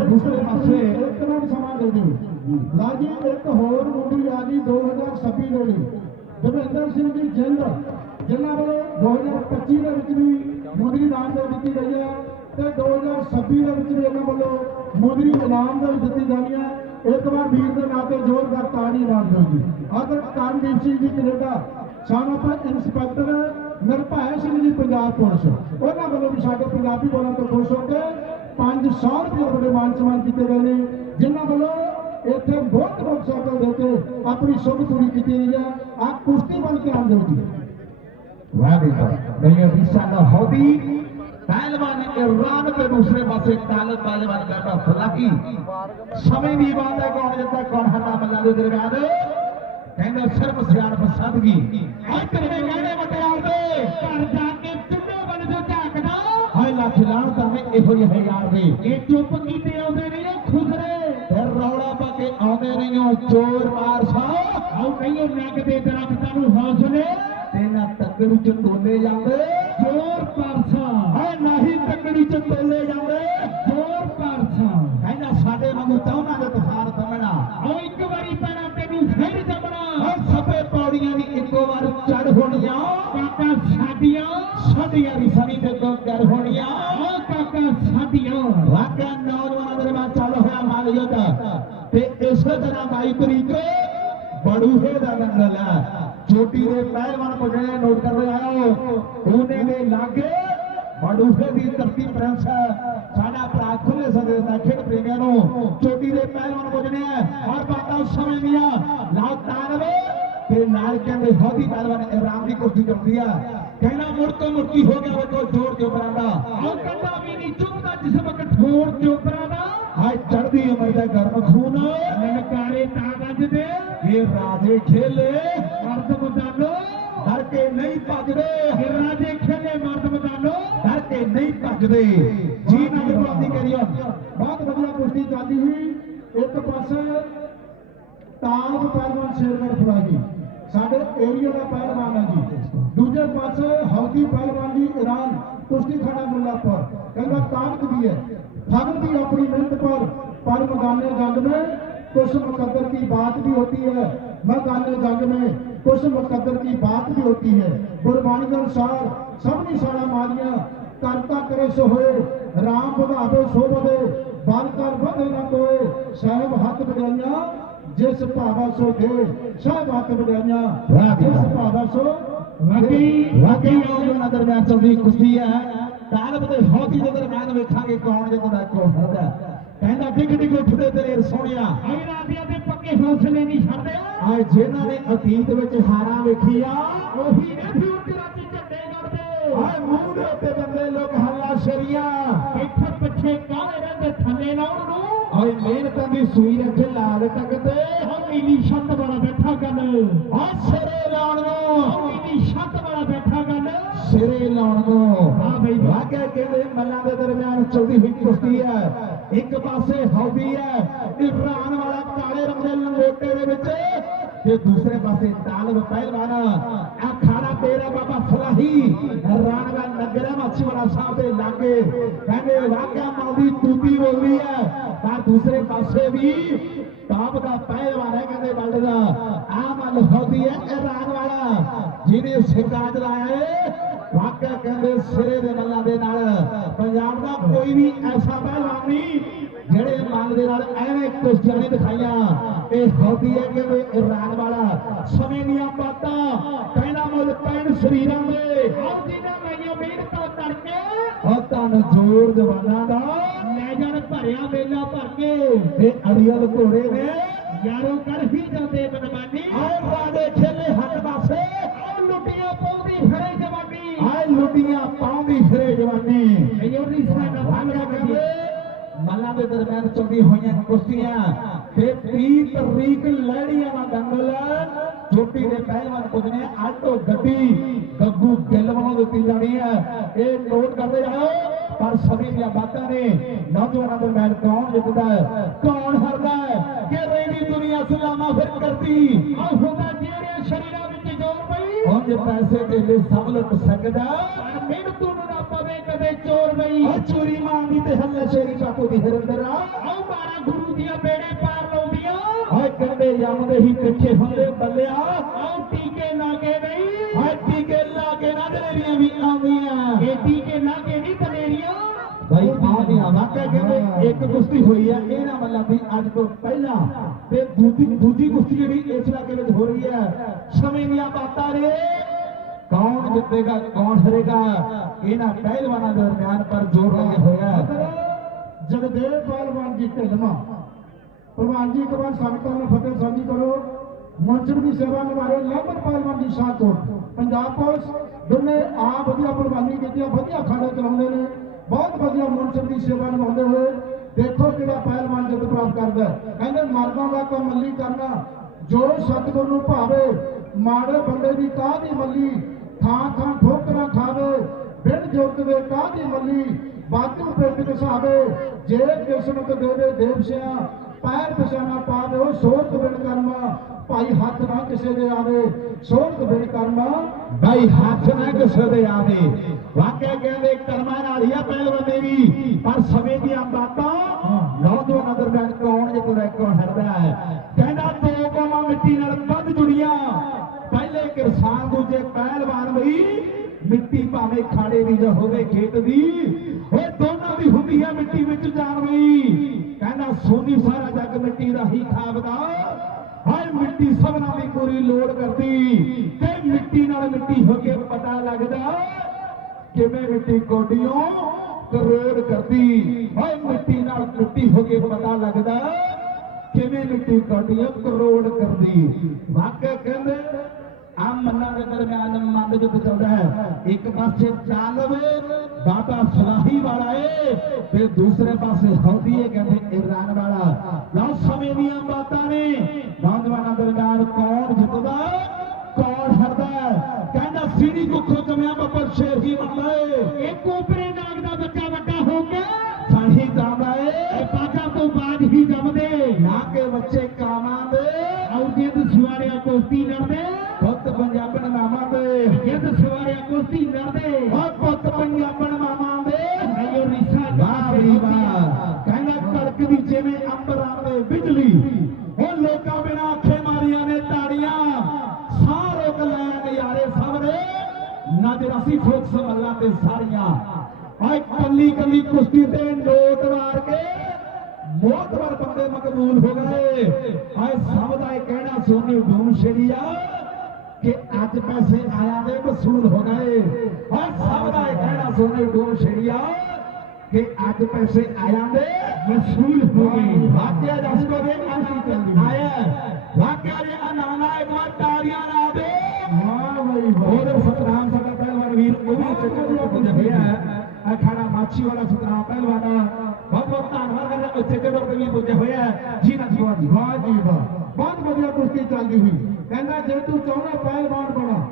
ਦੂਸਰੇ ਪਾਸੇ ਇੱਕ ਸਮਾਂ ਦੇ ਦਿਓ ਲਾਜੀ ਇੱਕ ਹੋਰ ਮੁੰਡੀ ਆ ਗਈ 2026 ਦੇ ਲਈ। ਦਵਿੰਦਰ ਸਿੰਘ ਦੀ ਜਿੰਦ, ਜਿਨ੍ਹਾਂ ਵੱਲੋਂ 2025 ਦੇ ਵਿੱਚ ਵੀ ਮੁੰਦਰੀ ਨਾਮ ਦਿੱਤੀ ਗਈ ਹੈ ਤੇ 2026 ਦੇ ਵਿੱਚ ਵੀ ਇਹਨਾਂ ਵੱਲੋਂ ਮੁੰਦਰੀ ਇਨਾਮ ਦੇ ਦਿੱਤੀ ਜਾਣੀ ਹੈ। ਇੱਕ ਵਾਰ ਵੀਰ ਦੇ ਨਾਂ ਤੇ ਜ਼ੋਰਦਾਰ ਤਾੜੀ ਮਾਰ ਜੀ। ਆਦਰ ਕਰਨਦੀਪ ਸਿੰਘ ਜੀ, ਕੈਨੇਡਾ। ਸਾਨੂੰ ਇੰਸਪੈਕਟਰ ਨਿਰਭੈ ਸਿੰਘ ਜੀ, ਪੰਜਾਬ ਪੁਲਿਸ। ਉਹਨਾਂ ਵੱਲੋਂ ਵੀ ਸਾਡੇ ਪੰਜਾਬੀ ਬੋਲਾਂ ਤੋਂ ਖੁਸ਼ ਹੋ ਕੇ 500 ਰੁਪਏ ਵੱਡੇ ਮਾਨ ਸਨਮਾਨ ਕੀਤੇ ਗਏ ਨੇ ਜਿਨ੍ਹਾਂ ਵੱਲੋਂ ਇੱਥੇ ਬਹੁਤ ਮੋਟਰਸਾਈਕਲ ਦੇ ਕੇ ਆਪਣੀ ਸੁੱਖ ਪੂਰੀ ਕੀਤੀ ਗਈ ਹੈ। ਆ ਕੁਸ਼ਤੀ ਵੱਲ ਧਿਆਨ ਦਿਓ ਜੀ। ਵਾਹ ਵੀ ਵਾਹ ਨਹੀਂ ਵਿਸ਼ਾ ਦਾ ਹੌਦੀ ਪਹਿਲਵਾਨ ਇਮਰਾਨ ਤੇ ਦੂਸਰੇ ਪਾਸੇ ਤਾਲਬ ਪਹਿਲਵਾਨ ਬੈਠਾ ਫਲਾਕੀ। ਸਮੇਂ ਦੀ ਬਾਤ ਹੈ ਕੌਣ ਜਿੱਤਾ ਕੌਣ ਹੱਲਾ ਮੱਲਾ ਦੇ ਦਰਮਿਆਨ। ਕਹਿੰਦਾ ਸਿਰਫ ਸਿਆਣਪ ਸਾਦਗੀ ਇੱਧਰ ਦੇ ਗਹਿਣੇ ਮਟਿਆਰ ਦੇ। ਘਰ ਇਹੋ ਜਿਹੇ ਯਾਰ ਦੇ ਇਹ ਚੁੱਪ ਕੀਤੇ ਆਉਂਦੇ ਨਹੀਂ ਉਹ ਖੁਸਰੇ ਫਿਰ ਰੌਲਾ ਪਾ ਕੇ ਆਉਂਦੇ ਨਹੀਂ ਉਹ ਚੋਰ ਮਾਰ ਸਾ। ਆਉ ਕਈਓ ਨੱਗ ਦੇ ਦਰਖਤਾਂ ਨੂੰ ਹੌਸਲੇ। ਤੇ ਨਾ ਤੱਕੜੀ ਚ ਤੋਲੇ ਜਾਂਦੇ। ਜੋਰ ਪਰਸਾ ਹਾਏ ਨਹੀਂ ਤੱਕੜੀ ਚ ਤੋਲੇ ਜਾਂਦੇ। ਇਸੇ ਬਾਈ ਤਰੀਕ। ਬੜੂਹੇ ਦਾ ਦੰਗਲ ਹੈ ਚੋਟੀ ਦੇ ਪਹਿਲਵਾਨ ਪੁੱਜਣੇ, ਨੋਟ ਕਰਦੇ ਆਓ। ਉਹਨੇ ਦੇ ਲਾਗੇ ਬੜੂਹੇ ਦੀ ਧਰਤੀ ਪ੍ਰਿੰਸ। ਹੈ ਸਾਡਾ ਭਰਾ ਖੁੱਲੇ ਸਦੇ ਦਾ ਖੇਡ ਪ੍ਰੇਮੀਆਂ ਨੂੰ ਚੋਟੀ ਦੇ ਪਹਿਲਵਾਨ ਪੁੱਜਣੇ ਹਰ ਬਾਤਾਂ ਸਮੇਂ ਦੀਆਂ ਲਾਉ ਤਾਨਵੇ ਤੇ ਨਾਲ ਕਹਿੰਦੇ ਹੌਦੀ ਪਹਿਲਵਾਨ ਇਮਰਾਨ ਦੀ ਕੁਸ਼ਤੀ ਚੱਲਦੀ ਆ। ਕਹਿੰਦਾ ਮੁੜ ਤੋਂ ਮੁੜਕੀ ਹੋ ਗਿਆ ਉਹ ਜੋਰ ਜੋਬਰਾਂ ਦਾ ਆਉ ਕੰਦਾ ਵੀ ਨਹੀਂ ਚੁੱਕਦਾ ਜਿਸਮ ਕਠੋਰ ਚੋਪਰਾ ਦਾ ਅੱਜ ਚੜ੍ਹਦੀ ਉਮਰ ਦਾ ਗਰਮ ਖੂਨ। ਲਲਕਾਰੇ ਤਾਂ ਵੱਜਦੇ ਇਹ ਰਾਜੇ ਖੇਲੇ। ਮਰਦ ਮਦਾਨੋ। ਡਰ ਕੇ ਨਹੀਂ ਭੱਜਦੇ। ਇਹ ਰਾਜੇ ਖੇਲੇ ਮਰਦ ਮਦਾਨੋ। ਡਰ ਕੇ ਨਹੀਂ ਭੱਜਦੇ। ਜੀ ਨਾਲ ਪ੍ਰਾਪਤੀ ਕਰਿਓ। ਬਹੁਤ ਵਧੀਆ ਕੁਸ਼ਤੀ ਚੱਲਦੀ ਸੀ। ਇੱਕ ਪਾਸੇ ਤਾਂਗ ਪਹਿਲਵਾਨ ਸ਼ੇਰਗੜ ਫੁਲਾਜੀ ਸਾਡੇ ਏਰੀਆ ਦਾ ਪਹਿਲਵਾਨ ਹੈ ਜੀ। ਦੂਜੇ ਪਾਸੇ ਹੌਕੀ ਪਹਿਲਵਾਨ ਜੀ ਇਰਾਨ। कुश्ती खाना मुल्लापुर कहना ताकत भी है थक भी अपनी मेहनत पर पर मैदान जंग में कुछ मुकद्दर की बात भी होती है मैदान जंग में कुछ मुकद्दर की बात भी होती है गुरबाणी के अनुसार सबनी साड़ा मारिया ਕਰਤਾ ਕਰੇ ਸੋ ਹੋਏ ਰਾਮ ਵਧਾਵੇ ਸੋ ਵਧੇ ਬਲ ਕਰ ਵਧੇ ਨਾ ਕੋਏ ਸਾਹਿਬ ਹੱਥ ਵਡਾਈਆਂ ਜਿਸ ਭਾਵਾ ਸੋ ਦੇ ਸਾਹਿਬ ਹੱਥ ਵਡਾਈਆਂ ਵਾਹ ਜੀ ਜਿਸ ਵਾਹ। ਭਾਵਾ ਸੋ ਵਾਕਈ ਨੌਜਵਾਨਾਂ ਦਰਮਿਆਨ ਚੱਲਦੀ ਕੁਸ਼ਤੀ ਹੈ। ਤਾਲਬ ਤੇ ਹੌਦੀ ਦੇ ਦਰਮਿਆਨ ਵੇਖਾਂਗੇ ਕੌਣ ਜਿੱਤਦਾ ਕੌਣ ਹਰਦਾ ਕਹਿੰਦਾ ਡਿੱਗ ਡਿੱਗ ਉੱਠਦੇ ਤੇਰੇ ਸੋਹਣਿਆ। ਰਾਜਿਆਂ ਦੇ ਪੱਕੇ ਹੌਸਲੇ ਨਹੀਂ ਛੱਡਦੇ। ਆਏ ਜਿਨ੍ਹਾਂ ਨੇ ਅਤੀਤ ਵਿੱਚ ਹਾਰਾਂ ਵੇਖੀਆਂ। ਉਹੀ ਨੇ ਫਿਊਚਰਾਂ 'ਚ ਝੰਡੇ ਗੱਡਦੇ ਆਏ ਮੂੰਹ ਦੇ ਉੱਤੇ ਬੰਦੇ ਲੋਕ ਹੱਲਾ ਸ਼ਰੀਆਂ। ਇੱਥੇ ਪਿੱਛੇ ਕਾਹਦੇ ਰਹਿੰਦੇ ਥੱਲੇ ਲਾਉਣ ਨੂੰ। ਆਏ ਮਿਹਨਤਾਂ ਦੀ ਸੂਈ ਰੱਖੇ ਲਾਲ ਟਕਦੇ ਉਹ ਨੀਲੀ ਛੱਤ ਵਾਲਾ ਬੈਠਾ ਗੱਲ ਆ ਸਿਰੇ ਲਾਉਣ ਉਹ ਨੂੰ ਨੀਲੀ ਛੱਤ ਵਾਲਾ ਬੈਠਾ ਗੱਲ ਸਿਰੇ ਲਾਉਣ ਨੂੰ ਹਾਂ ਬਈ। ਵਾਕਿਆ ਕਹਿੰਦੇ ਮੱਲਾਂ ਦੇ ਦਰਮਿਆਨ ਚੱਲਦੀ ਹੋਈ ਕੁਸ਼ਤੀ ਹੈ ਇੱਕ ਪਾਸੇ ਹੌਦੀ ਹੈ ਇਮਰਾਨ ਵਾਲਾ ਕਾਲੇ ਰੰਗ ਦੇ ਲੰਗੋਟੇ ਦੇ ਵਿੱਚ ਤੇ ਦੂਸਰੇ ਪਾਸੇ ਤਾਲਬ ਪਹਿਲਵਾਨ ਆ ਖਾਣਾ ਤੇਰਾ ਬਾਬਾ ਫਲਾਹੀ ਰਾਣਵਾ ਨਗਰ ਮੱਛੀ ਵਾਲਾ ਸਾਹਿਬ ਦੇ ਲਾਗੇ ਕਹਿੰਦੇ ਵਾਕਿਆ ਮੌਦੀ ਤੂਤੀ ਬੋਲਦੀ ਹੈ ਪਰ ਦੂਸਰੇ ਪਾਸੇ ਵੀ ਟਾਪ ਦਾ ਪਹਿਲਵਾਨ ਹੈ ਕਹਿੰਦੇ ਵਰਲਡ ਦਾ। ਆ ਮੱਲ ਹੌਦੀ ਹੈ ਇਮਰਾਨ ਵਾਲਾ। ਜਿਹਨੇ ਸਿਕਾਜ ਲਾਇਆ ਏ, ਵਾਕਿਆ ਕਹਿੰਦੇ ਸਿਰੇ ਦੇ ਮੱਲਾਂ ਦੇ ਨਾਲ। ਪੰਜਾਬ ਦਾ ਕੋਈ ਵੀ ਐਸਾ ਪਹਿਲਵਾਨ ਨਹੀਂ, ਜਿਹੜੇ ਮਨ ਦੇ ਨਾਲ ਐਵੇਂ ਕੁਸ਼ਤੀਆਂ ਦਿਖਾਈਆਂ। ਇਹ ਹੌਦੀ ਹੈ ਕਹਿੰਦੇ ਇਮਰਾਨ ਵਾਲਾ। ਸਮੇਂ ਦੀਆਂ ਬਾਤਾਂ ਕਹਿਣਾ ਮੁੱਲ ਪੈਣ ਸਰੀਰਾਂ ਦੇ। ਆਹ ਜਿਹਨਾਂ ਲਾਈਆਂ ਮਿਹਨਤਾਂ ਕਰਕੇ ਉਹ ਤਨ ਜ਼ੋਰ ਜਵਾਨਾਂ ਦਾ। ਭਰਿਆ ਮੇਲਾ ਭਰ ਕੇ। ਤੇ ਅੜੀਅਲ ਘੋੜੇ ਨੇ ਯਾਰੋ ਕਰ ਹੀ ਜਾਂਦੇ ਬਨਮਾਨੀ ਆਏ ਰਾਜੇ ਖੇਲੇ ਹੱਥ ਪਾਸੇ। ਆਹ ਲੁੱਟੀਆਂ ਪਾਉਂਦੀ ਫਿਰੇ ਜਵਾਨੀ। ਆਏ ਲੁੱਡੀਆਂ ਪਾਉਂਦੀ ਫਿਰੇ ਜਵਾਨੀ। ਅਯੋ ਨੀ ਸਾਡਾ ਵਾਕਿਆ ਭਾਗਾ ਕਹਿੰਦੇ ਮੱਲਾਂ ਦੇ ਦਰਮਿਆਨ ਚੱਲਦੀ ਹੋਈਆਂ ਕੁਸ਼ਤੀਆਂ। ਤੇ 30 ਤਰੀਕ ਲੜੀਆਂ ਦਾ ਦੰਗਲ। ਚੋਟੀ ਦੇ ਪਹਿਲਵਾਨ ਪੁੱਜਣੇ ਆਟੋ ਗੱਡੀ। ਗੱਗੂ ਗਿੱਲ ਵੱਲੋਂ ਦਿੱਤੀ ਜਾਣੀ ਹੈ। ਇਹ ਨੋਟ ਕਰਦੇ ਜਾਓ ਪਰ ਸਮੇਂ ਦੀਆਂ ਬਾਤਾਂ ਨੇ। ਨੌਜਵਾਨਾਂ ਦੇ ਮੈਚ ਕੌਣ ਜਿੱਤਦਾ ਹੈ? ਕੌਣ ਹਾਰਦਾ ਹੈ? ਕਿ ਰੇਡੀ ਦੁਨੀਆ ਸਲਾਮਾ ਫਿਰ ਕਰਦੀ। ਆ ਹੁੰਦਾ ਜਿਹੜੇ ਸ਼ਰੀਰਾਂ ਵਿੱਚ ਜੋਰ ਪਈ। ਉਹਦੇ ਪੈਸੇ ਦੇ ਲਈ ਸਭ ਲੁੱਟ ਸਕਦਾ। ਮਿਹਨਤੂ ਨੂੰ ਨਾ ਪਵੇ ਕਦੇ ਚੋਰ ਬਈ। ਆ ਚੋਰੀ ਮਾਰਦੀ ਤੇ ਹੱਲੇ ਸ਼ੇਰੀ ਚਾਕੂ ਦੀ ਹਰਿੰਦਰਾ ਆ। ਮਾਰਾ ਗੁਰੂ ਦੀਆਂ ਬੇੜੇ ਪਾਰ ਲਾਉਂਦੀਆਂ। ਹਾਏ ਕੰਡੇ ਜੰਮਦੇ ਹੀ ਇਕੱਠੇ ਹੁੰਦੇ ਬੱਲਿਆ। ਆ ਟੀਕੇ ਲਾਗੇ ਨਹੀਂ ਹਾਏ ਟੀਕੇ ਲਾਗੇ ਨਾ ਤੇਰੀਆਂ ਵੀ ਆਉਂਦੀਆਂ। ਇਹ ਕਹਿੰਦੇ ਇੱਕ ਕੁਸ਼ਤੀ ਹੋਈ ਹੈ, ਇਹ ਨਾ ਮਤਲਬ ਵੀ ਅੱਜ ਤੋਂ ਪਹਿਲਾਂ ਤੇ ਦੂਜੀ ਦੂਜੀ ਕੁਸ਼ਤੀ ਜਿਹੜੀ ਇਸ ਇਲਾਕੇ ਵਿੱਚ ਹੋ ਰਹੀ ਹੈ। ਸਮੇਂ ਦੀਆਂ ਬਾਤਾਂ ਨੇ। ਕੌਣ ਜਿੱਤੇਗਾ, ਕੌਣ ਹਰੇਗਾ ਇਹਨਾਂ ਪਹਿਲਵਾਨਾਂ ਦੇ ਦਰਮਿਆਨ ਪਰ ਜ਼ੋਰ ਲੱਗਿਆ ਹੋਇਆ ਜਗਦੇਵ ਪਹਿਲਵਾਨ ਜੀ ਢਿਲਮਾ ਪ੍ਰਵਾਨ ਜੀ, ਇੱਕ ਵਾਰ ਸੰਗਤਾਂ ਨੂੰ ਫਤਿਹ ਸਾਂਝੀ ਕਰੋ। ਮੰਚਰ ਦੀ ਸੇਵਾ ਨਿਭਾ ਨਿਭਾਰੇ ਲੰਬਰ ਪਹਿਲਵਾਨ ਜੀ, ਸ਼ਾਹਕੋਟ। ਪੰਜਾਬ ਪੁਲਿਸ ਦੋਨੇ ਆ ਵਧੀਆ ਪ੍ਰਵਾਨੀ ਕੀਤੀਆਂ ਵਧੀਆ ਖਾੜੇ ਚਲਾਉਂਦੇ ਨੇ। ਬਹੁਤ ਵਧੀਆ ਮੰਚਰ ਦੀ ਸੇਵਾ ਨਿਭਾਉਂਦੇ ਹੋਏ ਦੇਖੋ ਕਿਹੜਾ ਪਹਿਲਵਾਨ ਜਿੱਤ ਪ੍ਰਾਪਤ ਕਰਦਾ ਕਹਿੰਦੇ ਮਰਦਾਂ ਦਾ ਕੰਮ ਮੱਲੀ ਕਰਨਾ, ਜੋ ਸਤਿਗੁਰ ਨੂੰ ਭਾਵੇ, ਮਾੜੇ ਬੰਦੇ ਦੀ ਕਾਹ ਦੀ ਮੱਲੀ, ਥਾਂ ਥਾਂ ਠੋਕਰਾਂ ਖਾਵੇ, ਬਿਨ ਜੁਗਤ ਦੇ ਕਾਹ ਦੀ ਮੱਲੀ ਬਾਤੂ ਪਿੰਡ ਘਸਾਵੇ ਜੇ ਕਿਸਮਤ ਦੇਵੇ ਦੇਵਸਿਆ ਪੈਰ ਪਛਾਣਾ ਪਾਵੇ ਉਹ ਸੋਚ ਬਿਨ ਕਰਮਾ, ਭਾਈ ਹੱਥ ਨਾ ਕਿਸੇ ਦੇ ਆਵੇ। ਸੋਚ ਬਿਨ ਕਰਮਾ, ਭਾਈ ਹੱਥ ਨਾ ਕਿਸੇ ਦੇ ਆਵੇ। ਵਾਕਿਆ ਕਹਿੰਦੇ ਕਰਮਾਂ ਨਾਲ ਹੀ ਆ ਪਹਿਲਵਾਨੇ ਵੀ ਪਰ ਸਮੇਂ ਦੀਆਂ ਬਾਤਾਂ ਨੌਜਵਾਨਾਂ ਦਰਮਿਆਨ ਕੌਣ ਜਿੱਤਦਾ ਕੌਣ ਹਰਦਾ ਹੈ? ਕਹਿੰਦਾ ਦੋ ਕੌਮਾਂ ਮਿੱਟੀ ਨਾਲ ਵੱਧ ਜੁੜੀਆਂ। ਪਹਿਲੇ ਕਿਸਾਨ, ਦੂਜੇ ਪਹਿਲਵਾਨ ਵੀ ਮਿੱਟੀ ਭਾਵੇਂ ਖਾੜੇ ਦੀ ਜਾਂ ਹੋਵੇ, ਖੇਤ ਦੀ। ਉਹ ਦੋਨਾਂ ਦੀ ਹੁੰਦੀ ਹੈ ਮਿੱਟੀ ਵਿੱਚ ਜਾਣ ਵੀ ਕਹਿੰਦਾ ਸੋਨੀ ਸਾਰਾ ਜੱਗ ਮਿੱਟੀ ਦਾ ਹੀ ਖਾਵਦਾ ਹਾਏ, ਮਿੱਟੀ ਸਭਨਾਂ ਦੀ ਪੂਰੀ ਲੋੜ ਕਰਦੀ। ਤੇ ਮਿੱਟੀ ਨਾਲ ਮਿੱਟੀ ਹੋ ਕੇ ਪਤਾ ਲੱਗਦਾ ਕਿਵੇਂ ਮਿੱਟੀ ਕੋਡੀਆਂ ਕਰੋੜ ਕਰਦੀ। ਹਾਏ, ਮਿੱਟੀ ਨਾਲ ਮਿੱਟੀ ਹੋ ਕੇ ਪਤਾ ਲੱਗਦਾ ਕਿਵੇਂ ਮਿੱਟੀ ਕੋਡੀਆਂ ਕਰੋੜ ਕਰਦੀ। ਵਾਕਿਆ ਕਹਿੰਦੇ ਆ ਮੰਨਾਂ ਦੇ ਦਰਮਿਆਨ ਮੰਦ ਜੁੱਧ ਚੱਲਦਾ ਹੈ। ਇੱਕ ਪਾਸੇ ਚਾਲਵੇ ਬਾਬਾ ਸਲਾਹੀ ਵਾਲਾ ਏ ਤੇ ਦੂਸਰੇ ਪਾਸੇ ਹੌਦੀ ਏ ਕਹਿੰਦੇ ਇਮਰਾਨ ਵਾਲਾ। ਲਓ ਸਮੇਂ ਦੀਆਂ ਬਾਤਾਂ ਨੇ। ਨੌਜਵਾਨਾਂ ਦਰਮਿਆਨ ਕੌਣ ਜਿੱਤਦਾ? ਕੌਣ ਹਰਦਾ? ਕਹਿੰਦਾ ਸੀੜੀ ਕੁੱਖੋਂ ਜਮਿਆ ਬੱਬਰ ਸ਼ੇਰ ਹੀ ਬਣਦਾ ਏ ਇਹ ਕੋਪਰੇ ਨਾਗ ਦਾ ਬੱਚਾ ਵੱਡਾ ਹੋ ਕੇ ਸਾਹੀ ਜਾਂਦਾ ਏ ਤੋਂ ਬਾਅਦ ਹੀ ਜੰਮਦੇ। ਨਾ ਕੇ ਬੱਚੇ ਕਾਮਾਂ ਦੇ। ਆਉ ਜਿੱਦ ਸਵਾਰਿਆ ਕੁਸ਼ਤੀ ਲੜਦੇ। ਪੁੱਤ ਪੰਜਾਬਣ ਮਾਮਾ ਦੇ। ਜਿੱਦ ਸਵਾਰਿਆ ਕੁਸ਼ਤੀ ਲੜਦੇ। ਓ ਪੁੱਤ ਪੰਜਾਬਣ ਮਾਮਾ ਦੇ। ਅਯੋ ਰਿਸਾ ਵੀ ਵਾਹ ਕਹਿੰਦਾ ਕੜਕਦੀ ਜਿਵੇਂ ਅੰਬਰਾਂ ਤੇ ਬਿਜਲੀ। ਉਹ ਲੋਕਾਂ ਬਿਨਾ ਅੱਖੇ ਮਾਰੀਆਂ ਨੇ ਤਾੜੀਆਂ। ਸਾਹ ਰੋਕ ਲੈ ਨਜ਼ਾਰੇ ਸਭਰੇ ਨਜ਼ਰ ਅਸੀਂ ਫੋਕਸ ਮੱਲਾ ਤੇ ਸਾਰੀਆਂ। ਆਏ ਕੱਲੀ ਕੱਲੀ ਕੁਸ਼ਤੀ ਤੇ ਕੇ ਮੋਤਵਰ ਬੰਦੇ ਮਕਬੂਲ ਹੋ ਗਏ। ਆਏ ਸਭ ਦਾ ਇਹ ਕਹਿਣਾ ਸੋਨੀ ਧੂਮ ਛੜੀਆ ਕਿ ਅੱਜ ਪੈਸੇ ਆਇਆ ਦੇ ਵਸੂਲ ਹੋ ਗਏ। ਔਰ ਸਭ ਦਾ ਇਹ ਕਹਿਣਾ ਸੁਣੇ ਡੋਰ ਛੜਿਆ ਕਿ ਅੱਜ ਪੈਸੇ ਆਇਆ ਦੇ ਵਸੂਲ ਹੋ ਗਏ। ਵਾਕਿਆ ਜਸ ਕੋ ਦੇ ਆਇਆ ਵਾਕਿਆ ਦੇ ਅਨਾਨਾ ਇੱਕ ਵਾਰ ਤਾੜੀਆਂ ਲਾ ਦੇ। ਵਾਹ ਬਈ ਵਾਹ ਉਹਦੇ ਹੈ। ਅਖਾੜਾ ਮਾਛੀ ਵਾਲਾ ਸਤਨਾਮ ਪਹਿਲਵਾਨ ਬਹੁਤ ਬਹੁਤ ਧੰਨਵਾਦ ਕਰਦਾ ਉਹ ਚੱਕਰ ਦੇ ਵੀ ਹੋਇਆ ਜੀ ਨਾ ਜੀ ਜੀ, ਵਾਹ ਜੀ ਵਾਹ। ਬਹੁਤ ਵਧੀਆ ਕੁਸ਼ਤੀ ਚੱਲਦੀ ਹੋਈ। ਕਹਿੰਦਾ, ਜੇ ਤੂੰ ਚਾਹਣਾ ਪਹਿਲਵਾਨ ਬਣਾ,